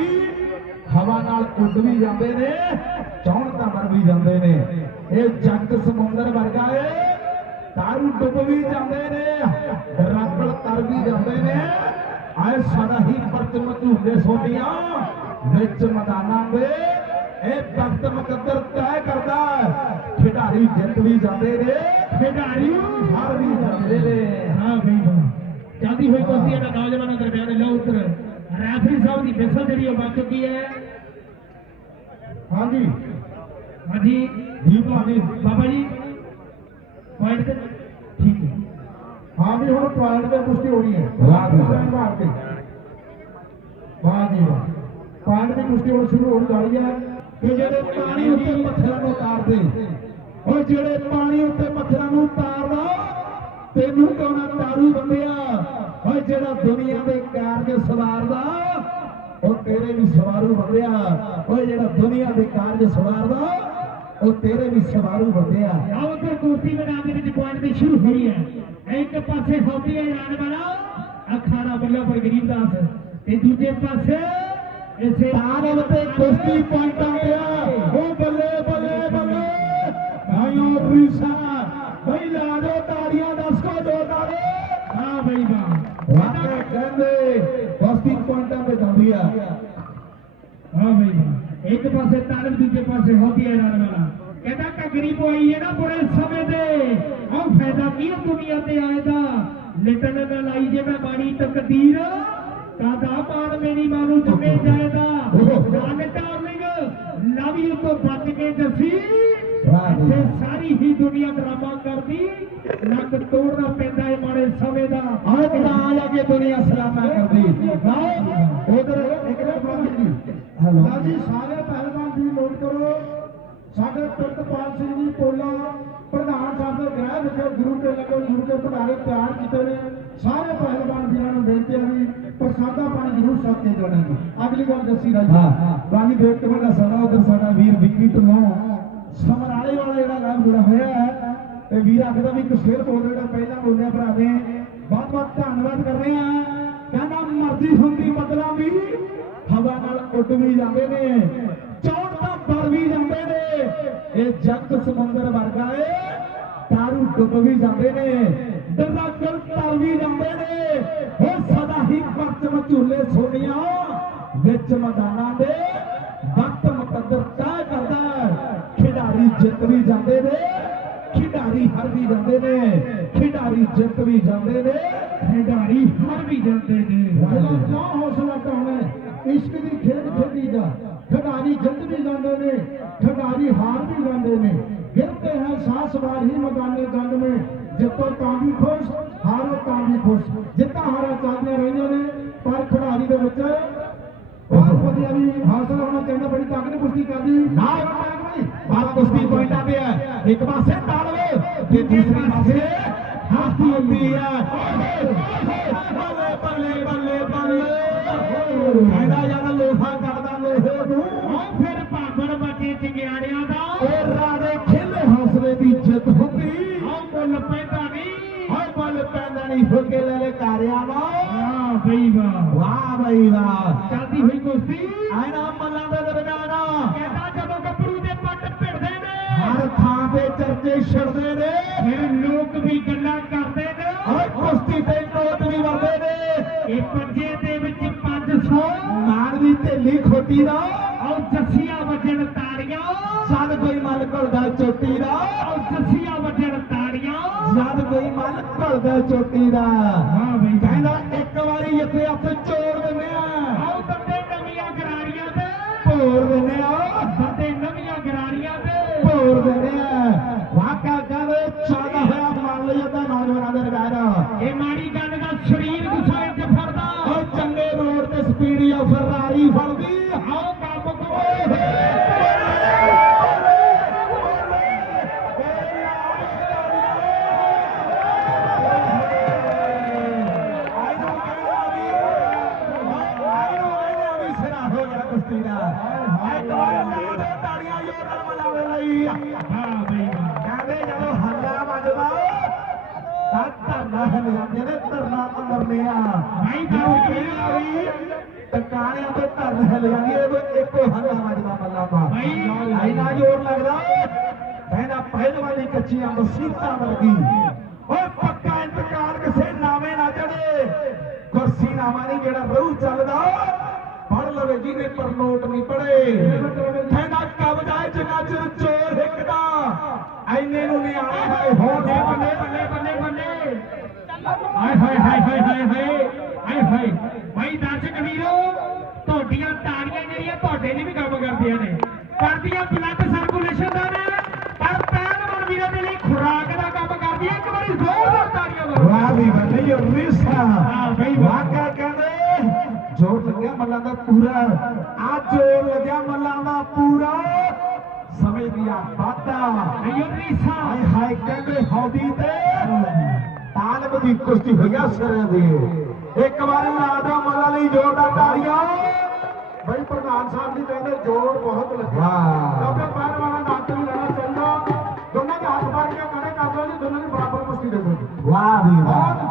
ਹਵਾ ਨਾਲ ਉੱਡ ਵੀ ਜਾਂਦੇ ਨੇ ਚੌਣ ਤਾਂ ਮਰ ਵੀ ਜਾਂਦੇ ਨੇ। ਇਹ ਜੰਗ ਸਮੁੰਦਰ ਵਰਗਾ ਏ ਤਾਰੂ ਡੁੱਬ ਵੀ ਜਾਂਦੇ ਨੇ ਰੱਗਲ ਤਰ ਵੀ ਜਾਂਦੇ ਨੇ। ਆਏ ਸਾਡਾ ਹੀ ਪਰਚਮ ਝੂਲੇ ਸੋਡੀਆਂ ਵਿੱਚ ਮੈਦਾਨਾਂ ਦੇ ਇਹ ਵਕਤ ਮੁਕੱਦਰ ਤੈਅ ਕਰਦਾ ਹੈ। ਖਿਡਾਰੀ ਜਿੱਤ ਵੀ ਜਾਂਦੇ ਨੇ। ਖਿਡਾਰੀ ਹਾਰ ਵੀ ਜਾਂਦੇ ਨੇ। ਹਾਂ ਬਈ ਵਾਹ ਚੱਲਦੀ ਹੋਈ ਕੁਸ਼ਤੀ ਇਹਨਾਂ ਨੌਜਵਾਨਾਂ ਦਰਮਿਆਨ ਲਓ ਉੱਤਰ ਰੈਫਰੀ ਸਾਹਿਬ ਦੀ ਮਿਸਲ ਜਿਹੜੀ ਉਹ ਬਣ ਚੁੱਕੀ ਹੈ। ਹਾਂਜੀ। ਹਾਂਜੀ। ਜੀ ਭਾਜੀ ਬਾਬਾ ਜੀ ਪੁਆਇੰਟ ਤੇ। ਠੀਕ ਹੈ। ਹਾਂ ਵੀ ਹੁਣ ਪੁਆਇੰਟ ਤੇ ਕੁਸ਼ਤੀ ਹੋਣੀ ਹੈ। ਜੀ ਵਾਹ। ਹੁਸੈਨ ਭਾਰ ਤੇ ਵਾਹ ਜੀ ਵਾਹ। ਪੁਆਇੰਟ ਦੀ ਕੁਸ਼ਤੀ ਹੁਣ ਸ਼ੁਰੂ ਹੋਣ ਵਾਲੀ ਹੈ। ਕਿ ਜਿਹੜੇ ਪਾਣੀ ਉੱਤੇ ਪੱਥਰਾਂ ਨੂੰ ਉਤਾਰਦੇ ਉਹ ਜਿਹੜੇ ਪਾਣੀ ਉੱਤੇ ਪੱਥਰਾਂ ਨੂੰ ਉਤਾਰਦਾ, ਤੈਨੂੰ ਕਹਣਾ ਤਾਰੂ ਬੰਦਿਆ ਓਏ, ਜਿਹੜਾ ਦੁਨੀਆ ਦੇ ਕਾਰਜ ਸਵਾਰਦਾ, ਉਹ ਤੇਰੇ ਵੀ ਸਵਾਰੂ ਬੰਦਿਆ ਓਏ, ਜਿਹੜਾ ਦੁਨੀਆ ਦੇ ਕਾਰਜ ਸਵਾਰਦਾ, ਉਹ ਤੇਰੇ ਵੀ ਸਵਾਰੂ ਬੰਦਿਆ ਆਓ ਤੇ ਕੁਸ਼ਤੀ ਮੈਦਾਨ ਦੇ ਵਿੱਚ ਪੁਆਇੰਟ ਦੀ ਸ਼ੁਰੂ ਹੋਈ ਹੈ। ਇੱਕ ਪਾਸੇ ਹੌਦੀ ਹੈ ਇਰਾਨ ਵਾਲਾ ਅਖਾੜਾ ਵੱਲੋਂ ਪਰ ਗਰੀਬਦਾਸ ਤੇ ਦੂਜੇ ਪਾਸੇ ਇਸੇ ਤੇ ਕੁਸ਼ਤੀ ਪੁਆਇੰਟਾਂ ਤੇ ਉਹ ਬੱਲੇ ਬੱਲੇ ਬੱਲੇ। ਭਾਈਓ ਰੀਸਾ ਬਈ ਲਾ ਦਿਓ ਤਾੜੀਆਂ, ਦੱਸ ਕੋ ਜੋਰਦਾਰ ਹਾਂ ਬਈ ਵਾਹ ਵਾਕੇ ਕਹਿੰਦੇ, ਕੁਸ਼ਤੀ ਪੁਆਇੰਟਾਂ ਤੇ ਜਾਂਦੀ ਆ। ਹਾਂ ਬਈ ਇੱਕ ਪਾਸੇ ਤਾਲਬ ਦੂਜੇ ਪਾਸੇ ਹੌਦੀ ਹੈ ਇਰਾਨ ਵਾਲਾ। ਕਹਿੰਦਾ ਕਗਰੀ ਪੋਈ ਹੈ ਨਾ ਬੁਰੇ ਸਮੇਂ ਦੇ ਆਹ ਫਾਇਦਾ ਕੀ ਹੈ ਦੁਨੀਆ ਤੇ ਆਏ ਦਾ? ਲਿਟਣ ਨਾ ਲਾਈ ਜੇ ਮੈਂ ਬਾਣੀ ਤਕਦੀਰ। ਕਾਦਾ ਮਾਣ ਮੇਰੀ ਮਾਂ ਨੂੰ ਜੁਮੇ ਜਾਏਦਾ ਜਾਨ ਟਾਰਲਿੰਗ ਲਵ ਯੂ ਤੋਂ ਬਚ ਕੇ ਜੱਸੀ। ਜੀ। ਇੱਥੇ ਸਾਰੀ ਹੀ ਦੁਨੀਆ ਡਰਾਮਾ ਕਰਦੀ। ਨੱਕ ਤੋੜਨਾ ਪੈਂਦਾ ਹੈ ਮਾੜੇ ਸਮੇਂ ਦਾ। ਆਹ ਤਾਂ ਜਾ ਕੇ ਦੁਨੀਆ ਸਲਾਮਾ ਕਰਦੀ। ਉਧਰ ਇੱਕ ਜੀ ਹੈਲੋ। ਜੀ ਸਾਰੇ ਪਹਿਲਵਾਨ ਵੀ ਨੋਟ ਕਰੋ। ਸਾਡੇ ਪ੍ਰਿਤਪਾਲ ਸਿੰਘ ਜੀ ਪੋਲਾ ਪ੍ਰਧਾਨ ਸਾਹਿਬ ਦੇ ਗ੍ਰਹਿ ਵਿਖੇ ਗੁਰੂ ਕੇ ਲਗੇ ਗੁਰੂ ਕੇ ਭੰਡਾਰੇ ਤਿਆਰ ਕੀਤੇ ਨੇ। ਸਾਰੇ ਛਕ ਕੇ ਜਾਣਾ ਜੀ। ਅਗਲੀ ਗੱਲ ਦੱਸੀ ਰਾਜੀ। ਹਾਂ ਰਾਣੀ ਦੇਵ ਕੇ ਦਾ ਸਾਡਾ ਉਧਰ ਸਾਡਾ ਵੀਰ ਵਿੱਕੀ ਢਿੱਲੋਂ ਸਮਰਾਲੇ ਵਾਲਾ ਜਿਹੜਾ ਨਾਮ ਜੁੜਾ ਹੋਇਆ ਹੈ। ਤੇ ਵੀਰ ਆਖਦਾ ਵੀ ਇੱਕ ਸ਼ੇਰ ਬੋਲ ਜਿਹੜਾ ਪਹਿਲਾਂ ਬੋਲਿਆ ਭਰਾ ਨੇ। ਬਹੁਤ ਬਹੁਤ ਧੰਨਵਾਦ ਕਰ ਰਹੇ ਆ ਕਹਿੰਦਾ ਮਰਜ਼ੀ ਹੁੰਦੀ ਬਦਲਾਂ ਦੀ ਹਵਾ ਨਾਲ ਉੱਡ ਵੀ ਜਾਂਦੇ ਨੇ। ਚੌੜ ਤਾਂ ਬਰ ਵੀ ਜਾਂਦੇ ਨੇ। ਇਹ ਜੱਗ ਸਮੁੰਦਰ ਵਰਗਾ ਏ। ਤਾਰੂ ਡੁੱਬ ਵੀ ਜਾਂਦੇ ਨੇ। ਦਰਾਗਲ ਤਰ ਵੀ ਜਾਂਦੇ ਨੇ। ਉਹ ਹੀ ਪਰਚਮ ਝੂਲੇ ਸੋਨੀਆਂ ਵਿੱਚ ਮੈਦਾਨਾਂ ਦੇ ਵਕਤ ਮੁਕੱਦਰ ਤੈਅ ਕਰਦਾ ਹੈ। ਖਿਡਾਰੀ ਜਿੱਤ ਵੀ ਜਾਂਦੇ ਨੇ, ਖਿਡਾਰੀ ਹਾਰ ਵੀ ਜਾਂਦੇ ਨੇ, ਖਿਡਾਰੀ ਜਿੱਤ ਵੀ ਜਾਂਦੇ ਨੇ, ਖਿਡਾਰੀ ਹਰ ਵੀ ਜਾਂਦੇ ਨੇ ਜਿਹੜਾ ਕਿਉਂ ਹੌਸਲਾ ਕਰਾਉਣਾ ਇਸ਼ਕ ਦੀ ਖੇਡ ਖੇਡੀ ਦਾ, ਖਿਡਾਰੀ ਜਿੱਤ ਵੀ ਜਾਂਦੇ ਨੇ, ਖਿਡਾਰੀ ਹਾਰ ਵੀ ਜਾਂਦੇ ਨੇ ਗਿਰਤੇ ਹੈ ਸਾਸ ਵਾਰ ਹੀ ਮੈਦਾਨੇ ਜੰਗ ਮੇ ਜਿੱਤੋ ਤਾਂ ਵੀ ਖੁਸ਼ ਹਾਰੋ ਤਾਂ ਵੀ ਖੁਸ਼। ਜਿੱਤਾਂ ਹਾਰਾਂ ਚੱਲਦੀਆਂ ਰਹਿੰਦੀਆਂ ਨੇ ਪਰ ਖਿਡਾਰੀ ਦੇ ਵਿੱਚ ਬਹੁਤ ਵਧੀਆ ਵੀ ਹੌਸਲਾ ਹੋਣਾ ਚਾਹੀਦਾ ਬੜੀ ਤਾਕਤ ਕੁਸ਼ਤੀ ਕਰਦੀ ਨਾ ਬਾਤ ਕੁਸ਼ਤੀ ਪੁਆਇੰਟਾਂ ਤੇ ਹੈ ਇੱਕ ਪਾਸੇ ਤਾਲਵੇ ਤੇ ਦੂਸਰੇ ਪਾਸੇ ਹਾਥੀ ਹੁੰਦੀ ਹੈ ਬੱਲੇ ਬੱਲੇ ਬੱਲੇ ਬੱਲੇ। ਕਹਿੰਦਾ ਯਾਰ ਲੋਹਾ ਕਰਦਾ ਲੋਹੇ ਨੂੰ। ਉਹ ਫਿਰ ਭਾਗਣ ਬੱਚੇ ਚਿਗਿਆੜਿਆਂ ਦਾ। ਉਹ ਰਾਜੇ ਖੇਲੇ ਹੌਸਲੇ ਦੀ ਜਿੱਤ ਹੁੰਦੀ ਉਹ ਮੁੱਲ ਪੈਂਦਾ ਨਹੀਂ ਲੈ ਕਾਰਿਆਂ ਦਾ ਹਾਂ ਬਈ ਵਾਹ। ਵਾਹ ਬਈ ਵਾਹ। ਚੱਲਦੀ ਹੋਈ ਕੁਸ਼ਤੀ। ਆਇਨਾ ਮੱਲਾਂ ਦੇ ਦਰਮਿਆਨ। ਕਹਿੰਦਾ ਜਦੋਂ ਗੱਭਰੂ ਦੇ ਪੱਟ ਭਿੜਦੇ ਨੇ। ਹਰ ਥਾਂ ਤੇ ਚਰਚੇ ਛਿੜਦੇ ਨੇ। ਫਿਰ ਲੋਕ ਵੀ ਗੱਲਾਂ ਕਰਦੇ ਨੇ। ਓਏ ਕੁਸ਼ਤੀ ਤੇ ਨੋਟ ਵੀ ਵਰਦੇ ਨੇ। ਇਹ ਪੰਜੇ ਦੇ ਵਿੱਚ 500 ਮਾਨ ਦੀ ਢੇਲੀ ਖੋਟੀ ਦਾ ਔਰ ਜੱਸੀਆਂ ਵੱਜਣ ਤਾੜੀਆਂ ਜਦ ਕੋਈ ਮਲ ਘੁਲਦਾ ਚੋਟੀ ਦਾ ਔਰ ਜੱਸੀਆਂ ਵੱਜਣ ਤਾੜੀਆਂ ਜਦ ਕੋਈ ਮਲ ਭਾਈ। ਐਨਾ ਜ਼ੋਰ ਲੱਗਦਾ। ਕਹਿੰਦਾ ਪਹਿਲਵਾਨੀ ਕੱਚੀਆਂ ਮਸੀਤਾਂ ਵਰਗੀ। ਦਾ ਪੂਰਾ। ਆ ਜੋਰ ਲੱਗਿਆ ਮੱਲਾਂ ਦਾ ਪੂਰਾ। ਸਮੇਂ ਦੀਆਂ ਬਾਤਾਂ। ਅਯੋ ਰੀਸਾ ਹਾਏ ਹਾਏ ਕਹਿੰਦੇ ਹੌਦੀ ਤੇ। ਤਾਲਬ ਦੀ ਕੁਸ਼ਤੀ ਹੋਈਆ ਸਿਰੇ ਦੀ। ਇੱਕ ਵਾਰ ਲਾਦਾ ਮੱਲਾਂ ਲਈ ਜੋਰ ਦਾ ਤਾੜੀਆਂ। ਬਈ ਪ੍ਰਧਾਨ ਸਾਹਿਬ ਜੀ ਕਹਿੰਦੇ ਜੋਰ ਬਹੁਤ ਲੱਗਿਆ। ਕਿਉਂਕਿ ਪਹਿਲਵਾਨਾਂ ਦਾ ਅੰਤ ਨਹੀਂ ਲੈਣਾ ਚਾਹੀਦਾ। ਦੋਨਾਂ ਦੇ ਹੱਥ ਮਾਰ ਕੇ ਕੜੇ ਕਰ ਲਓ ਜੀ ਦੋਨਾਂ ਦੀ ਬਰਾਬਰ ਕੁਸ਼ਤੀ ਦੇਖੋ ਜੀ। ਵਾਹ ਵੀ ਵਾਹ।